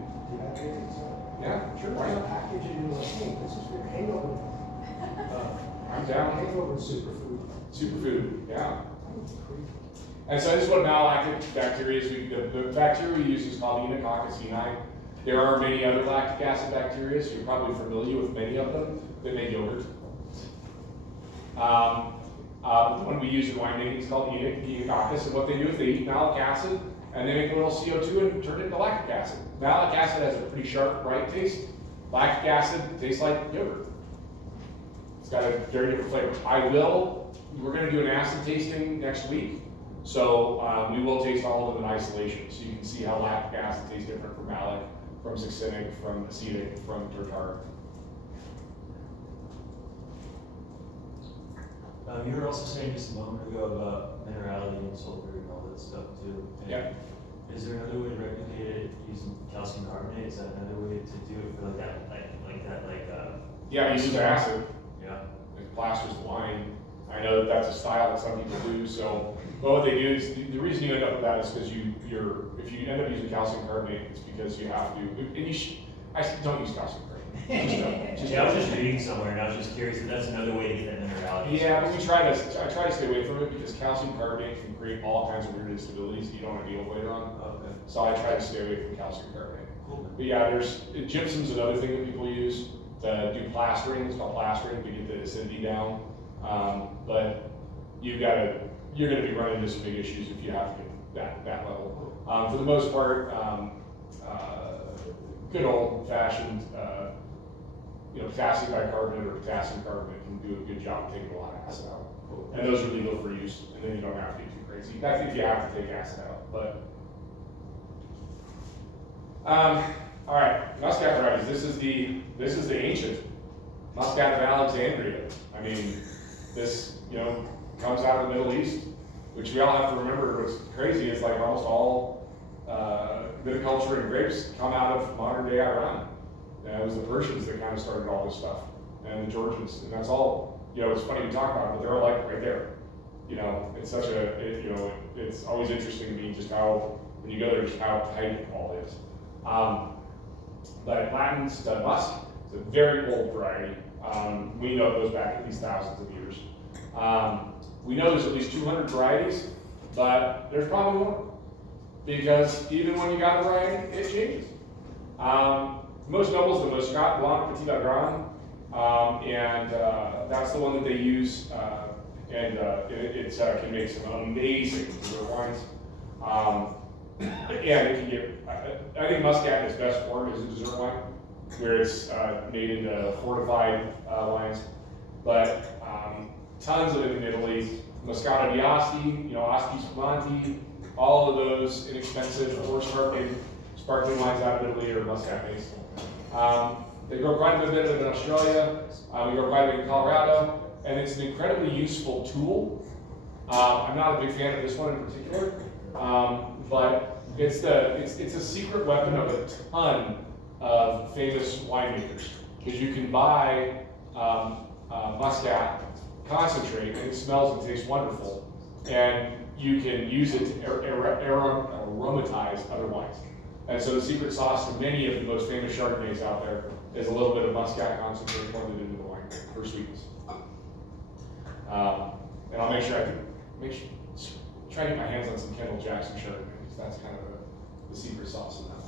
Yeah, Yeah, sure. why not package it in like, hey, this is for your hangover. I'm down. Hangover superfood. Superfood, yeah. And so this is what malolactic bacteria is. The bacteria we use is called Enococcus coli. There are many other lactic acid bacteria, so you're probably familiar with many of them that make yogurt. One we use in winemaking is called Enococcus, and what they do is they eat malic acid, and they make a little CO2 and turn it into lactic acid. Malic acid has a pretty sharp, bright taste. Lactic acid tastes like yogurt. It's got a very different flavor. We're going to do an acid tasting next week, so we will taste all of them in isolation, so you can see how lactic acid tastes different from malic, from succinic, from acetic, from tartaric. You were also saying just a moment ago about minerality and sulfur and all that stuff too. And Yeah. Is there another way to replicate it using calcium carbonate? Is that another way to do it for like that? Yeah, it uses acid. Yeah. It plasters the wine. I know that's a style that some people do. So, what they do is the reason you end up with that is because if you end up using calcium carbonate, it's because you have to. And I don't use calcium carbonate. I was just reading somewhere, and I was just curious if that's another way to get that minerality. Yeah, but I try to stay away from it because calcium carbonate can create all kinds of weird instabilities that you don't want to deal with later on. Okay. So I try to stay away from calcium carbonate. Cool. But yeah, gypsum's another thing that people use to do plastering. It's called plastering to get the acidity down. But you're going to be running into some big issues if you have to get that level. For the most part, good old-fashioned, potassium bicarbonate or potassium carbonate can do a good job of taking a lot of acid out. And those are legal for use, and then you don't have to get too crazy. That's if you have to take acid out, but. All right, Muscat varieties. This is the ancient Muscat of Alexandria. I mean, this comes out of the Middle East, which we all have to remember. What's crazy is like almost all viticulture and grapes come out of modern day Iran. It was the Persians that kind of started all this stuff, and the Georgians, and that's all. It's funny we talk about it, but they're like right there. It's such it's always interesting to me just how when you go there, just how tight it all is. But Latin stud musk is a very old variety. We know it goes back at least thousands of years. We know there's at least 200 varieties, but there's probably more. Because even when you got a variety, it changes. Most notable is the Muscat Blanc Petit Grand, and that's the one that they use, and it can make some amazing dessert wines. And it can get, I think Muscat in its best form is a dessert wine, where it's made into fortified wines. But tons of it in Italy. Moscato di Asti, Asti Spumante, all of those inexpensive or sparkling wines out of Italy are Muscat based. They grow quite a bit in Australia. We grow quite a bit in Colorado, and it's an incredibly useful tool. I'm not a big fan of this one in particular, but it's a secret weapon of a ton of famous winemakers, because you can buy Muscat concentrate, and it smells and tastes wonderful, and you can use it to aromatize other wines. And so the secret sauce to many of the most famous Chardonnays out there is a little bit of Muscat concentrate blended into the wine for sweetness. And I'll make sure try to get my hands on some Kendall Jackson Chardonnay, because that's kind of the secret sauce in that.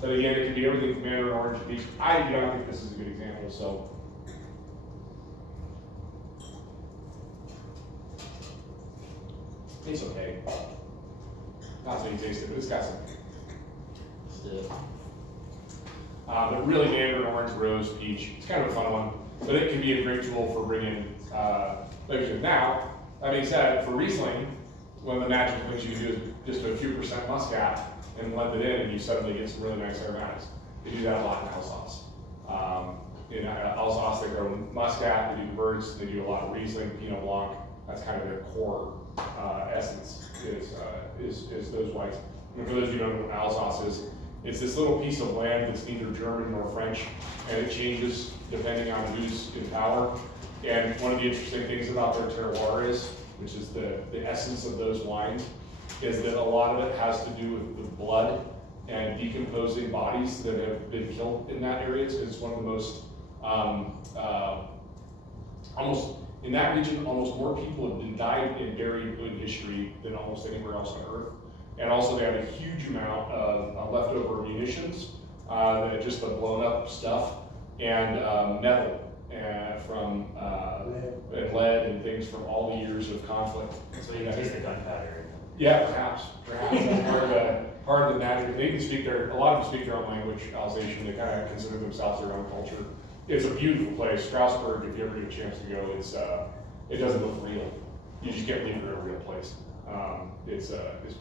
But again, it can be everything from Mandarin orange to peach. I do not think this is a good example, so. It's okay. Not so you taste it, but it's got some. But really, Mandarin orange, rose, peach. It's kind of a fun one, but it can be a great tool for bringing. Like I said, now, that being said, for Riesling, one of the magic things you can do is just a few percent Muscat and blend it in, and you suddenly get some really nice aromatics. They do that a lot in Alsace. In Alsace, they grow Muscat, they do birds, they do a lot of Riesling, Pinot Blanc. That's kind of their core essence is those wines. And for those of you who don't know what Alsace is, it's this little piece of land that's neither German nor French, and it changes depending on who's in power. And one of the interesting things about their terroir is, which is the essence of those wines, is that a lot of it has to do with the blood and decomposing bodies that have been killed in that area. It's one of the most, almost, in that region, almost more people have been died and buried in history than almost anywhere else on Earth. And also they have a huge amount of leftover munitions, just the blown up stuff, and metal from and lead and things from all the years of conflict. So you can taste the gunpowder. Yeah, perhaps that's part of the magic. They can speak a lot of them speak their own language, Alsatian. They kind of consider themselves their own culture. It's a beautiful place. Strasbourg, if you ever get a chance to go, it doesn't look real. You just can't believe you're in a real place. It's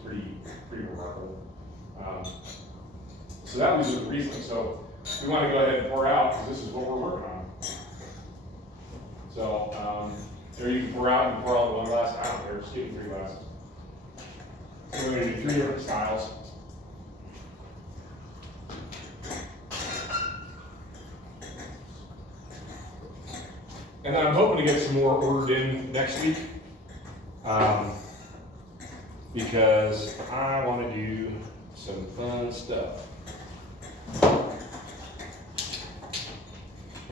pretty remarkable. So that was the Riesling. So we want to go ahead and pour out, because this is what we're working on. So there you can pour out and pour out in one glass. I don't care, just give me 3 glasses. So we're going to do 3 different styles. And then I'm hoping to get some more ordered in next week, because I want to do some fun stuff.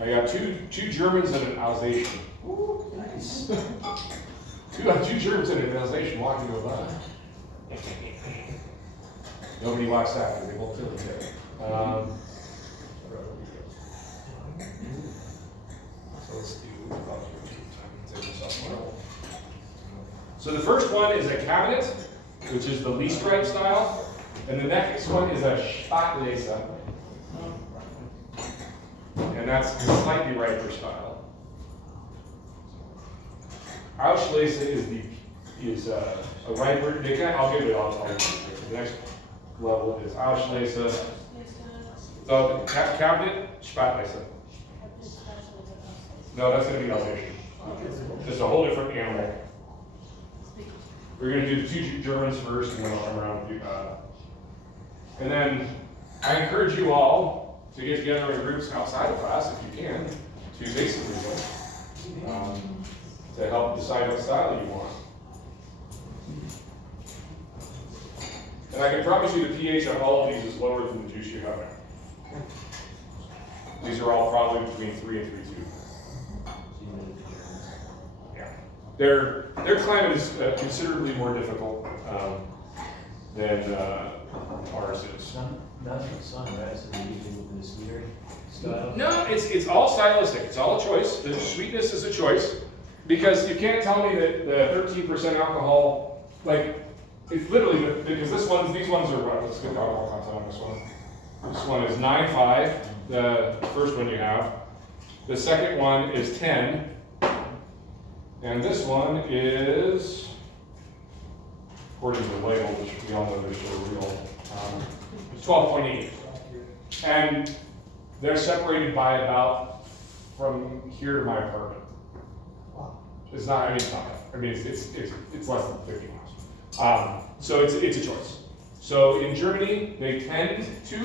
I got two Germans and an Alsatian. Ooh, nice. two Germans and an Alsatian walking to a bar. Nobody likes that, because they both feel each other. So let's do. So the first one is a cabinet. which is the least ripe style. And the next one is a Spätlese. And that's the slightly riper style. Auslese is a riper. I'll give it all. The next level is Auslese. So the cabinet, Spätlese. No, that's going to be Alsatian. Just a whole different animal. We're going to do the two Germans first, and then I'll come around with you. And then I encourage you all to get together in groups outside of class, if you can, to taste some Riesling, to help decide what style you want. And I can promise you the pH on all of these is lower than the juice you have now. These are all probably between 3 and 3.2. Yeah. Their climate is considerably more difficult than ours is. Not the sun, right? So they usually move in the sweeter style. No, it's all stylistic. It's all a choice. The sweetness is a choice because you can't tell me that the 13% alcohol, like, it's literally because these ones are what? Let's get the alcohol content on this one. This one is 9.5, the first one you have. The second one is 10, and this one is, according to the label, which we all know they're so real, it's 12.8. And they're separated by about from here to my apartment. It's not. I mean, it's not. I mean, it's less than 50 miles. So it's a choice. So in Germany, they tend to,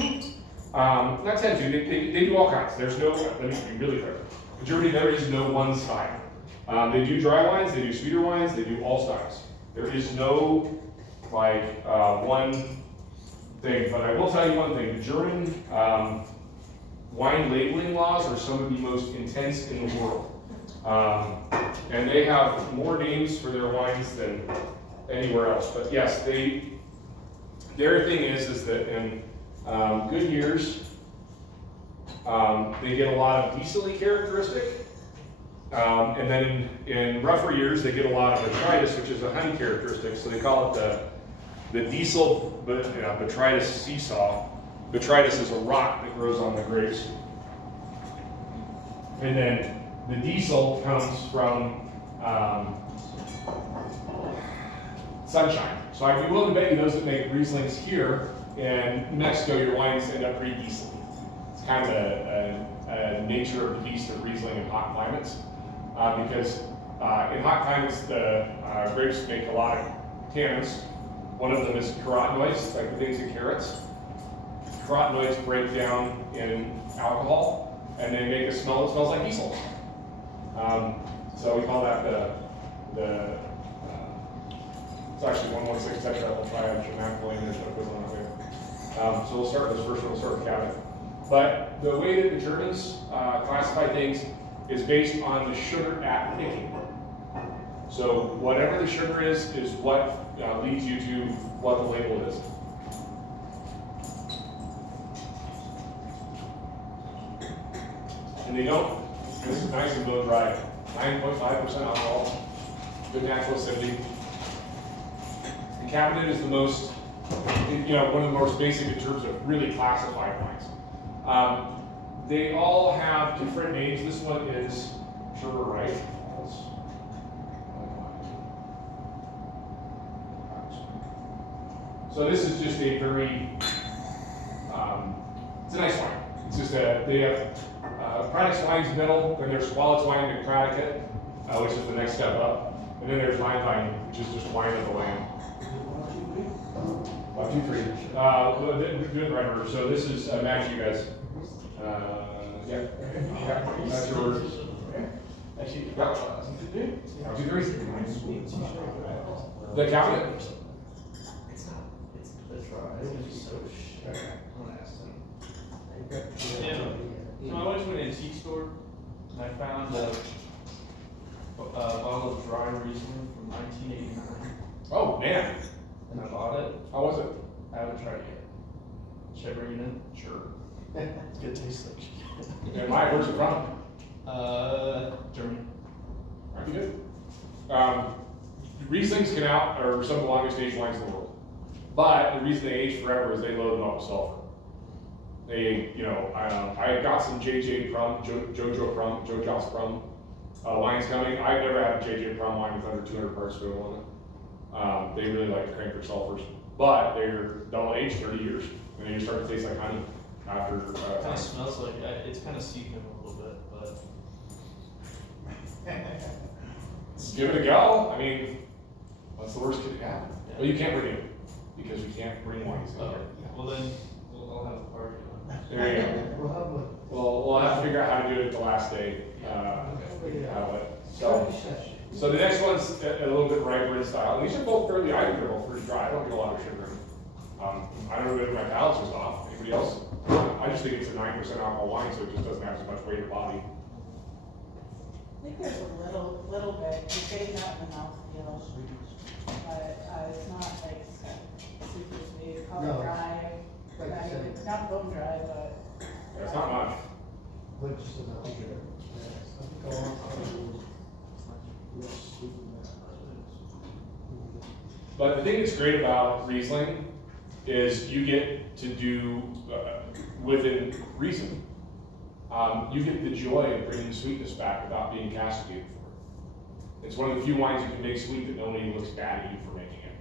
not tend to. They do all kinds. There's no. Let me be really clear. In Germany, there is no one style. They do dry wines. They do sweeter wines. They do all styles. There is no like one thing. But I will tell you one thing: the German wine labeling laws are some of the most intense in the world. And they have more names for their wines than anywhere else. But yes, their thing is that in good years, they get a lot of diesel-y characteristic. And then in rougher years, they get a lot of botrytis, which is a honey characteristic. So they call it the diesel botrytis seesaw. Botrytis is a rock that grows on the grapes. And then the diesel comes from sunshine. So I'd be willing to bet you those that make Rieslings here in Mexico, your wines end up pretty diesel. It's kind of a nature of the beast of Riesling in hot climates. Because in hot climates, the grapes make a lot of tannins. One of them is carotenoids, like the things in carrots. Carotenoids break down in alcohol, and they make a smell that smells like diesel. So we call that it's actually 116 tetrahydrogenaphthalene, there's no equivalent of it. So we'll start with this first one, we'll start with cabinet. But the way that the Germans classify things is based on the sugar at picking. So whatever the sugar is what leads you to what the label is. And they don't, this is nice and blow dry. 9.5% alcohol, good natural acidity. The cabinet is the most, one of the most basic in terms of really classified wines. They all have different names. This one is, I'm sure we're right. So this is just a very, it's a nice wine. It's just they have Pradix wine's middle, then there's Wallets wine and Pradicate, which is the next step up. And then there's Rheinwein, which is just wine of the land. 1, 2, 3. Good right order. So this is match you guys. Yeah. That's yours. Actually, yeah. 1, 2, 3. The cabinet. So I went to an antique store and I found a bottle of dry Riesling from 1989. Oh man. And I bought it. How was it? I haven't tried it yet. Should I bring it in? Sure. It's good taste like shit. And Mike, where's it from? Germany. Pretty good. Rieslings are some of the longest aged wines in the world. But the reason they age forever is they load them up with sulfur. They, I got some JJ Prum, Jojo's Prum wines coming. I've never had a JJ Prum wine with under 200 parts per million. They really like to crank their sulfurs, but they'll age 30 years, and they start to taste like honey after. It kind of smells like, it's kind of seeping a little bit, but. Give it a go. I mean, what's the worst that could happen? Yeah. Well, you can't bring it because we can't bring wines in Oh, here. well then, I'll have a party on it. There you go. We'll have one. We'll have to figure out how to do it the last day. So the next one's a little bit riper in style. These are both fairly, I think they're both pretty dry. I don't get a lot of sugar in them. I don't know if my palate's just off. Anybody else? I just think it's a 9% alcohol wine, so it just doesn't have as much weight in the body. I think there's a little bit, you're getting that in the mouthfeel, but it's not like super sweet, probably No. dry, Like I said. not bone dry, but. It's not much. But just enough. Go on. But the thing that's great about Riesling is you get to do, within reason, you get the joy of bringing sweetness back without being castigated for it. It's one of the few wines you can make sweet that nobody looks bad at you for making it.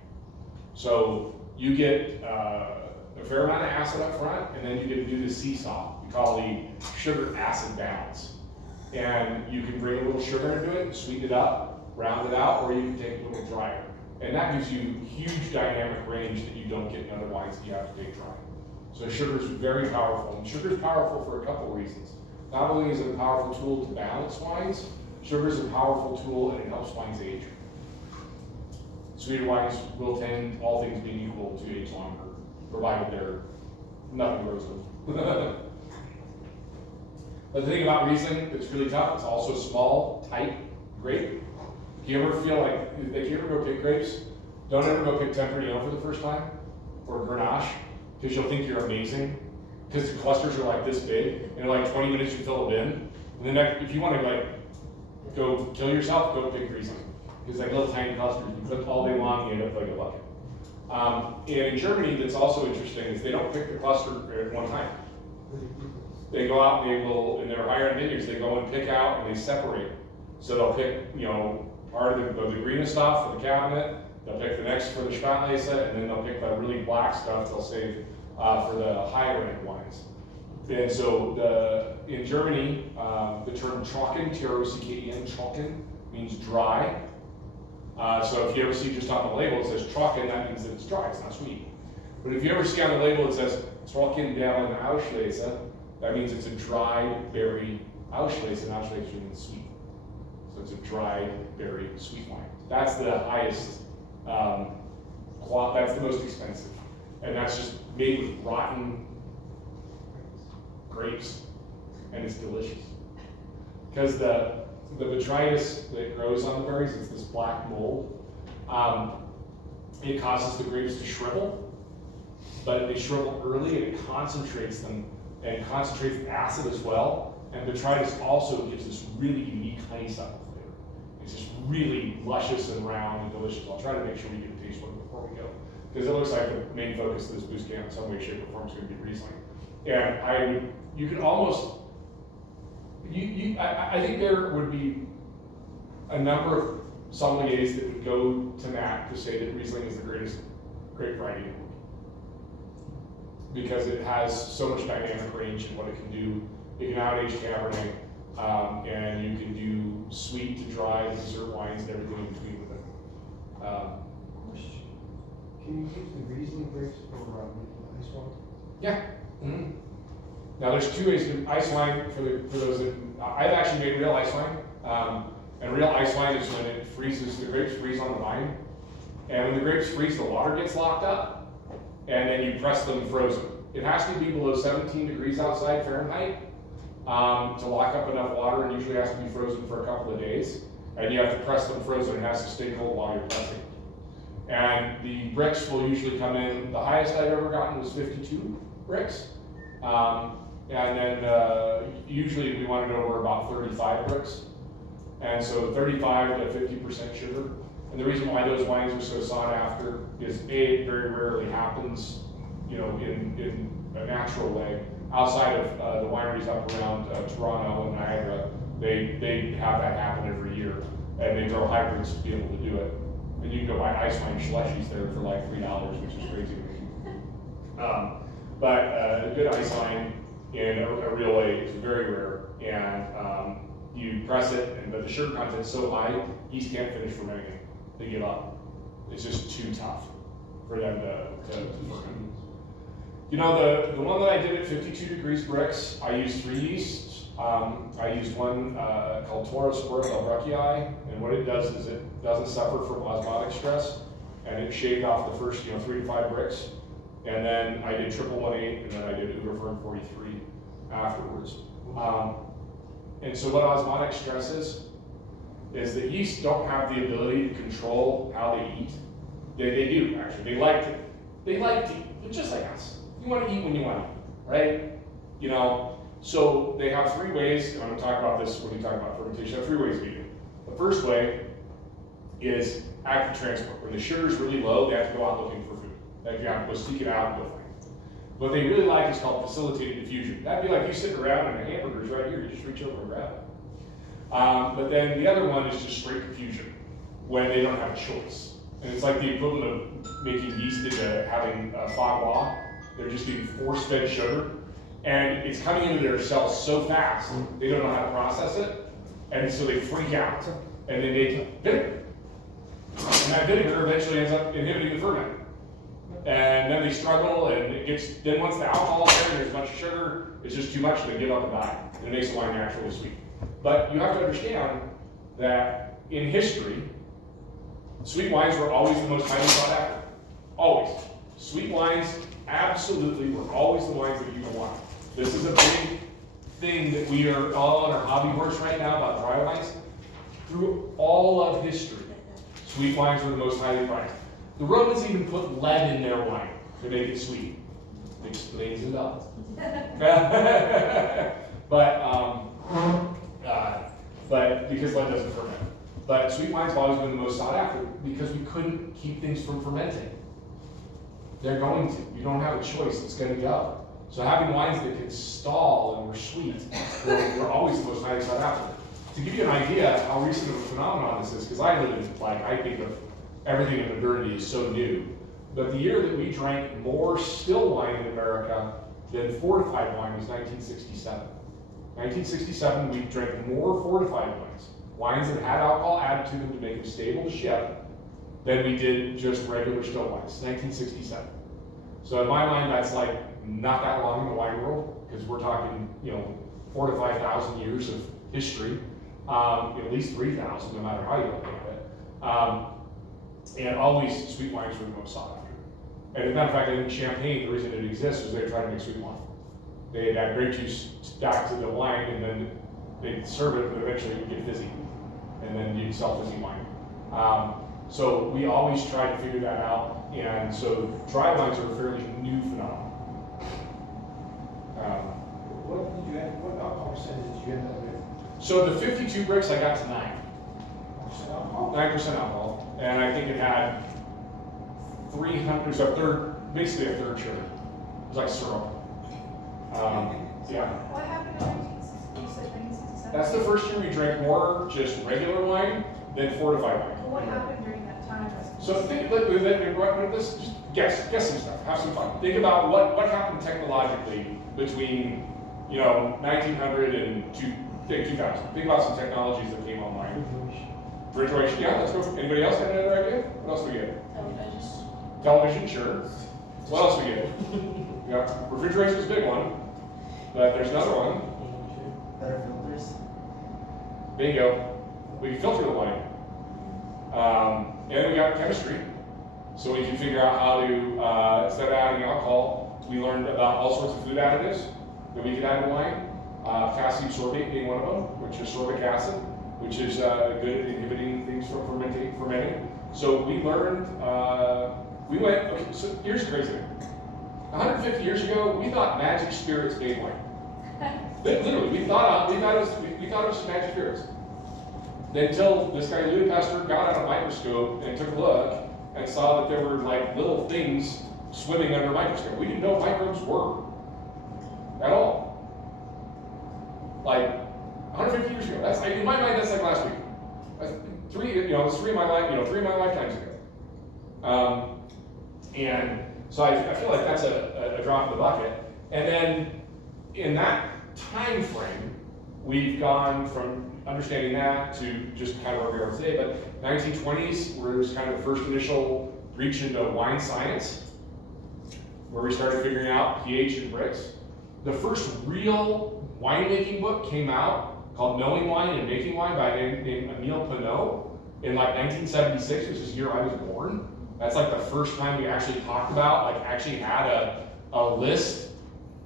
So you get a fair amount of acid up front, and then you get to do the seesaw. We call the sugar acid balance. And you can bring a little sugar into it, sweeten it up, round it out, or you can take it a little drier. And that gives you huge dynamic range that you don't get in other wines that you have to take dry. So sugar is very powerful. And sugar is powerful for a couple reasons. Not only is it a powerful tool to balance wines, sugar is a powerful tool and it helps wines age. Sweeter wines will tend, all things being equal, to age longer, provided they're nothing grows them. But the thing about Riesling that's really tough, it's also small, tight grape. Do you ever feel like, if you ever go pick grapes, don't ever go pick Tempranillo for the first time, or Grenache, because you'll think you're amazing. Because the clusters are like this big, and in like 20 minutes you fill it in. And then if you want to like go kill yourself, go pick Riesling. Because like little tiny clusters, you cook all day long, you end up like a bucket. And in Germany, that's also interesting, is they don't pick the cluster at one time. They go out and they will, in their higher end vineyards, they go and pick out and they separate. So they'll pick, part of the green stuff for the cabinet, they'll pick the next for the Spätlese, and then they'll pick the really black stuff they'll save for the higher end wines. And so in Germany, the term trocken, T-R-O-C-K-E-N, trocken, means dry. So if you ever see just on the label it says trocken, that means that it's dry, it's not sweet. But if you ever see on the label it says Trockendalen Auslese, that means it's a dry berry Auslese, and Auslese means sweet. So it's a dry berry sweet wine. That's the highest, that's the most expensive. And that's just made with rotten grapes, and it's delicious. Because the botrytis that grows on the berries, it's this black mold. It causes the grapes to shrivel, but they shrivel early and it concentrates them and concentrates the acid as well. And botrytis also gives this really unique honeysuckle flavor. It's just really luscious and round and delicious. I'll try to make sure we get a taste one before we go, because it looks like the main focus of this boost camp in some way, shape, or form is going to be Riesling. And you could almost, I think there would be a number of sommeliers that would go to Matt to say that Riesling is the greatest grape variety in the world, because it has so much dynamic range in what it can do. It can out-age Cabernet, and you can do sweet to dry, dessert wines, and everything in between with it. Can you use the Riesling grapes for making ice wine? Yeah. Mm-hmm. Now there's two ways to do ice wine for those that, I've actually made real ice wine. And real ice wine is when it freezes, the grapes freeze on the vine. And when the grapes freeze, the water gets locked up, and then you press them frozen. It has to be below 17 degrees outside Fahrenheit to lock up enough water, and usually has to be frozen for a couple of days. And you have to press them frozen. It has to stay cold while you're pressing. And the bricks will usually come in, the highest I've ever gotten was 52 bricks. And then usually we want to go over about 35 bricks. And so 35 to 50% sugar. And the reason why those wines are so sought after is A, it very rarely happens, you know, in a natural way. Outside of the wineries up around Toronto and Niagara, they have that happen every year, and they grow hybrids to be able to do it. And you can go buy ice wine slushies there for like $3, which is crazy to me. But a good ice wine in a real way is very rare, and you press it, but the sugar content's so high, yeast can't finish fermenting it. They give up. It's just too tough for them to ferment. You know, the one that I did at 52 degrees bricks, I used 3 yeasts. I used one called Taurus Brachii, and what it does is it doesn't suffer from osmotic stress, and it shaved off the first 3 to 5 bricks. And then I did triple 1.8, and then I did Uberfirm 43 afterwards. And so what osmotic stress is that yeast don't have the ability to control how they eat. They do, actually. They like to eat. They're just like us. You want to eat when you want to eat, right? You know, so they have 3 ways, and I'm going to talk about this when we talk about fermentation. There are 3 ways to eat it. The first way is active transport. When the sugar's really low, they have to go out looking for food. They have to go seek it out and go find it. What they really like is called facilitated diffusion. That'd be like you sitting around and a hamburger's right here, you just reach over and grab it. But then the other one is just straight diffusion, when they don't have a choice. And it's like the equivalent of making yeast into having a foie gras. They're just being force-fed sugar, and it's coming into their cells so fast, they don't know how to process it, and so they freak out, and they make vinegar. And that vinegar eventually ends up inhibiting the ferment. And then they struggle, and then once the alcohol's there and there's a bunch of sugar, it's just too much, and they give up and die. And it makes the wine naturally sweet. But you have to understand that in history, sweet wines were always the most highly sought after. Always. Sweet wines absolutely were always the wines that people want. This is a big thing that we are all on our hobby horse right now about dry wines. Through all of history, sweet wines were the most highly prized. The Romans even put lead in their wine to make it sweet. It explains it all. But because lead doesn't ferment. But sweet wines have always been the most sought after because we couldn't keep things from fermenting. They're going to. You don't have a choice. It's going to go. So having wines that could stall and were sweet were always the most highly sought after. To give you an idea how recent of a phenomenon this is, because I live in, I think of everything in modernity is so new. But the year that we drank more still wine in America than fortified wine was 1967. 1967, we drank more fortified wines, wines that had alcohol added to them to make them stable to ship, than we did just regular still wines. 1967. So in my mind, that's like not that long in the wine world, because we're talking, 4,000 to 5,000 years of history, at least 3,000, no matter how you look at it. And always sweet wines were the most sought after. And as a matter of fact, I think champagne, the reason it exists was they were trying to make sweet wine. They'd add grape juice back to the wine, and then they'd serve it, but eventually it would get fizzy. And then you'd sell fizzy wine. So we always try to figure that out. And so dry wines are a fairly new phenomenon. What alcohol percentage did you end up with? So the 52 bricks, I got to 9%. 9% alcohol? 9% alcohol. And I think it had 300, so basically a third sugar. It was like syrup. Yeah. What happened in 1960? You said 1967? That's the first year we drank more just regular wine than fortified wine. What happened during that time? So just guess some stuff, have some fun. Think about what happened technologically between 1900 and 2000. Think about some technologies that came online. Refrigeration, yeah, let's go. Anybody else have another idea? What else do we get? Television. Television, sure. What else do we get? Yeah, refrigeration is a big one, but there's another one. Better filters. Bingo. We can filter the wine. And then we got chemistry. So we can figure out how to, instead of adding alcohol, we learned about all sorts of food additives that we could add to wine. Potassium sorbate being one of them, which is sorbic acid, which is good at inhibiting things from fermenting. So we learned, okay, so here's the crazy thing. 150 years ago, we thought magic spirits made wine. Literally, we thought it was magic spirits. Until this guy Louis Pasteur got out a microscope and took a look and saw that there were like little things swimming under a microscope. We didn't know what microbes were at all. Like 150 years ago. That's in my mind. That's like last week. That's it's three of my lifetimes ago. And so I feel like that's a drop in the bucket. And then in that time frame, we've gone from understanding that to just kind of where we are today. But 1920s was kind of the first initial reach into wine science, where we started figuring out pH and Brix. The first real winemaking book came out called Knowing Wine and Making Wine by a man named Emile Pinot in like 1976, which is the year I was born. That's like the first time we actually talked about, like actually had a list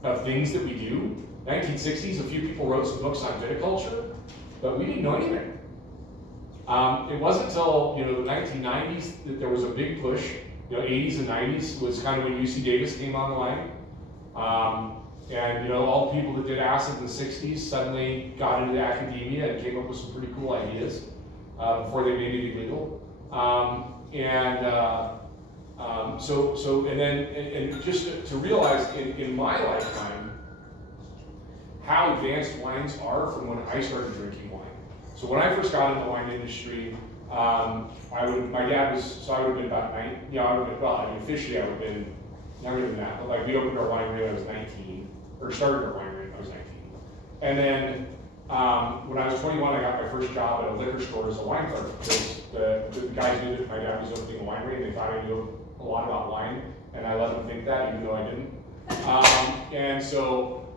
of things that we do. 1960s, a few people wrote some books on viticulture, but we didn't know anything. It wasn't until the 1990s that there was a big push. 80s and 90s was kind of when UC Davis came online. And all the people that did acid in the 60s suddenly got into academia and came up with some pretty cool ideas before they made it illegal. And just to realize in my lifetime how advanced wines are from when I started drinking wine. So when I first got into the wine industry, my dad was, so I would have been about 9, officially I would have been younger than that, but like we opened our winery when I was 19, or started our winery when I was 19. And then when I was 21, I got my first job at a liquor store as a wine clerk, because the guys knew that my dad was opening a winery and they thought I knew a lot about wine, and I let them think that, even though I didn't.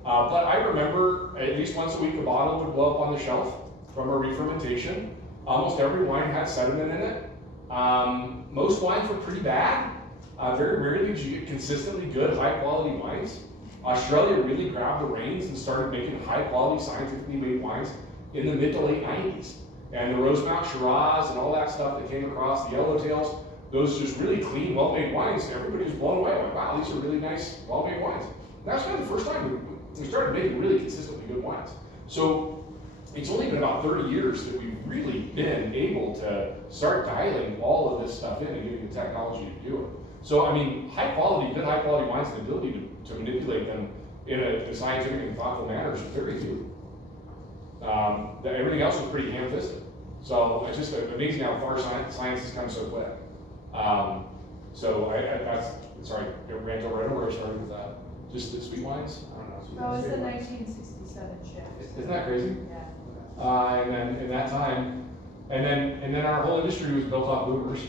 But I remember at least once a week a bottle would blow up on the shelf from a re-fermentation. Almost every wine had sediment in it. Most wines were pretty bad. Very rarely did you get consistently good, high-quality wines. Australia really grabbed the reins and started making high-quality, scientifically made wines in the mid to late 90s. And the Rosemount Shiraz and all that stuff that came across, the Yellowtails, those just really clean, well-made wines. Everybody was blown away. Like, wow, these are really nice, well-made wines. And that's kind of the first time we started making really consistently good wines. So it's only been about 30 years that we've really been able to start dialing all of this stuff in and getting the technology to do it. So, I mean, good high quality wines, and the ability to manipulate them in a scientific and thoughtful manner is very few. Everything else was pretty ham-fisted. So it's just amazing how far science has come so quick. Sorry, I ran over. I don't know where I started with that. Just the sweet wines? I don't know. That was the 1967 shift. Isn't that crazy? Yeah. And then in that time, and then our whole industry was built off boomers.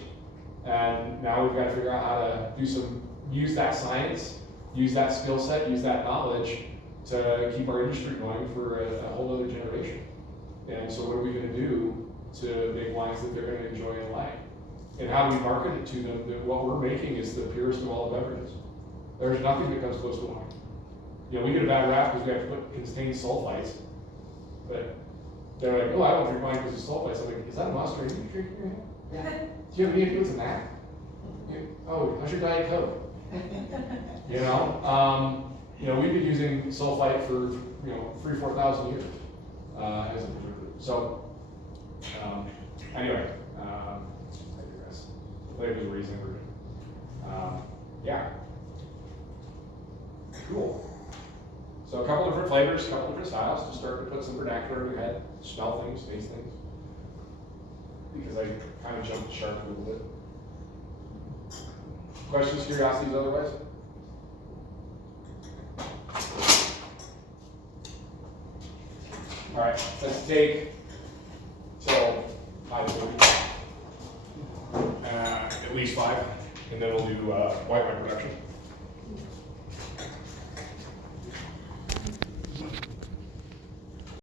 And now we've got to figure out how to use that science, use that skill set, use that knowledge to keep our industry going for a whole other generation. And so what are we going to do to make wines that they're going to enjoy and like? And how do we market it to them that what we're making is the purest of all the beverages? There's nothing that comes close to wine. We get a bad rap because we have to contain sulfites, but they're like, oh, I don't drink wine because of sulfites. I'm like, is that a monster you drink here? Yeah. Do you have any influence in that? Oh, how's your Diet Coke? We've been using sulfite for 3,000-4,000 years as a preservative. So anyway, I digress. Flavors were Riesling version. Yeah. Cool. So a couple different flavors, a couple different styles to start to put some vernacular in your head, smell things, taste things. Because I kind of jumped the shark a little bit. Questions, curiosities, otherwise? All right, let's take till 5:30, at least 5, and then we'll do white wine production.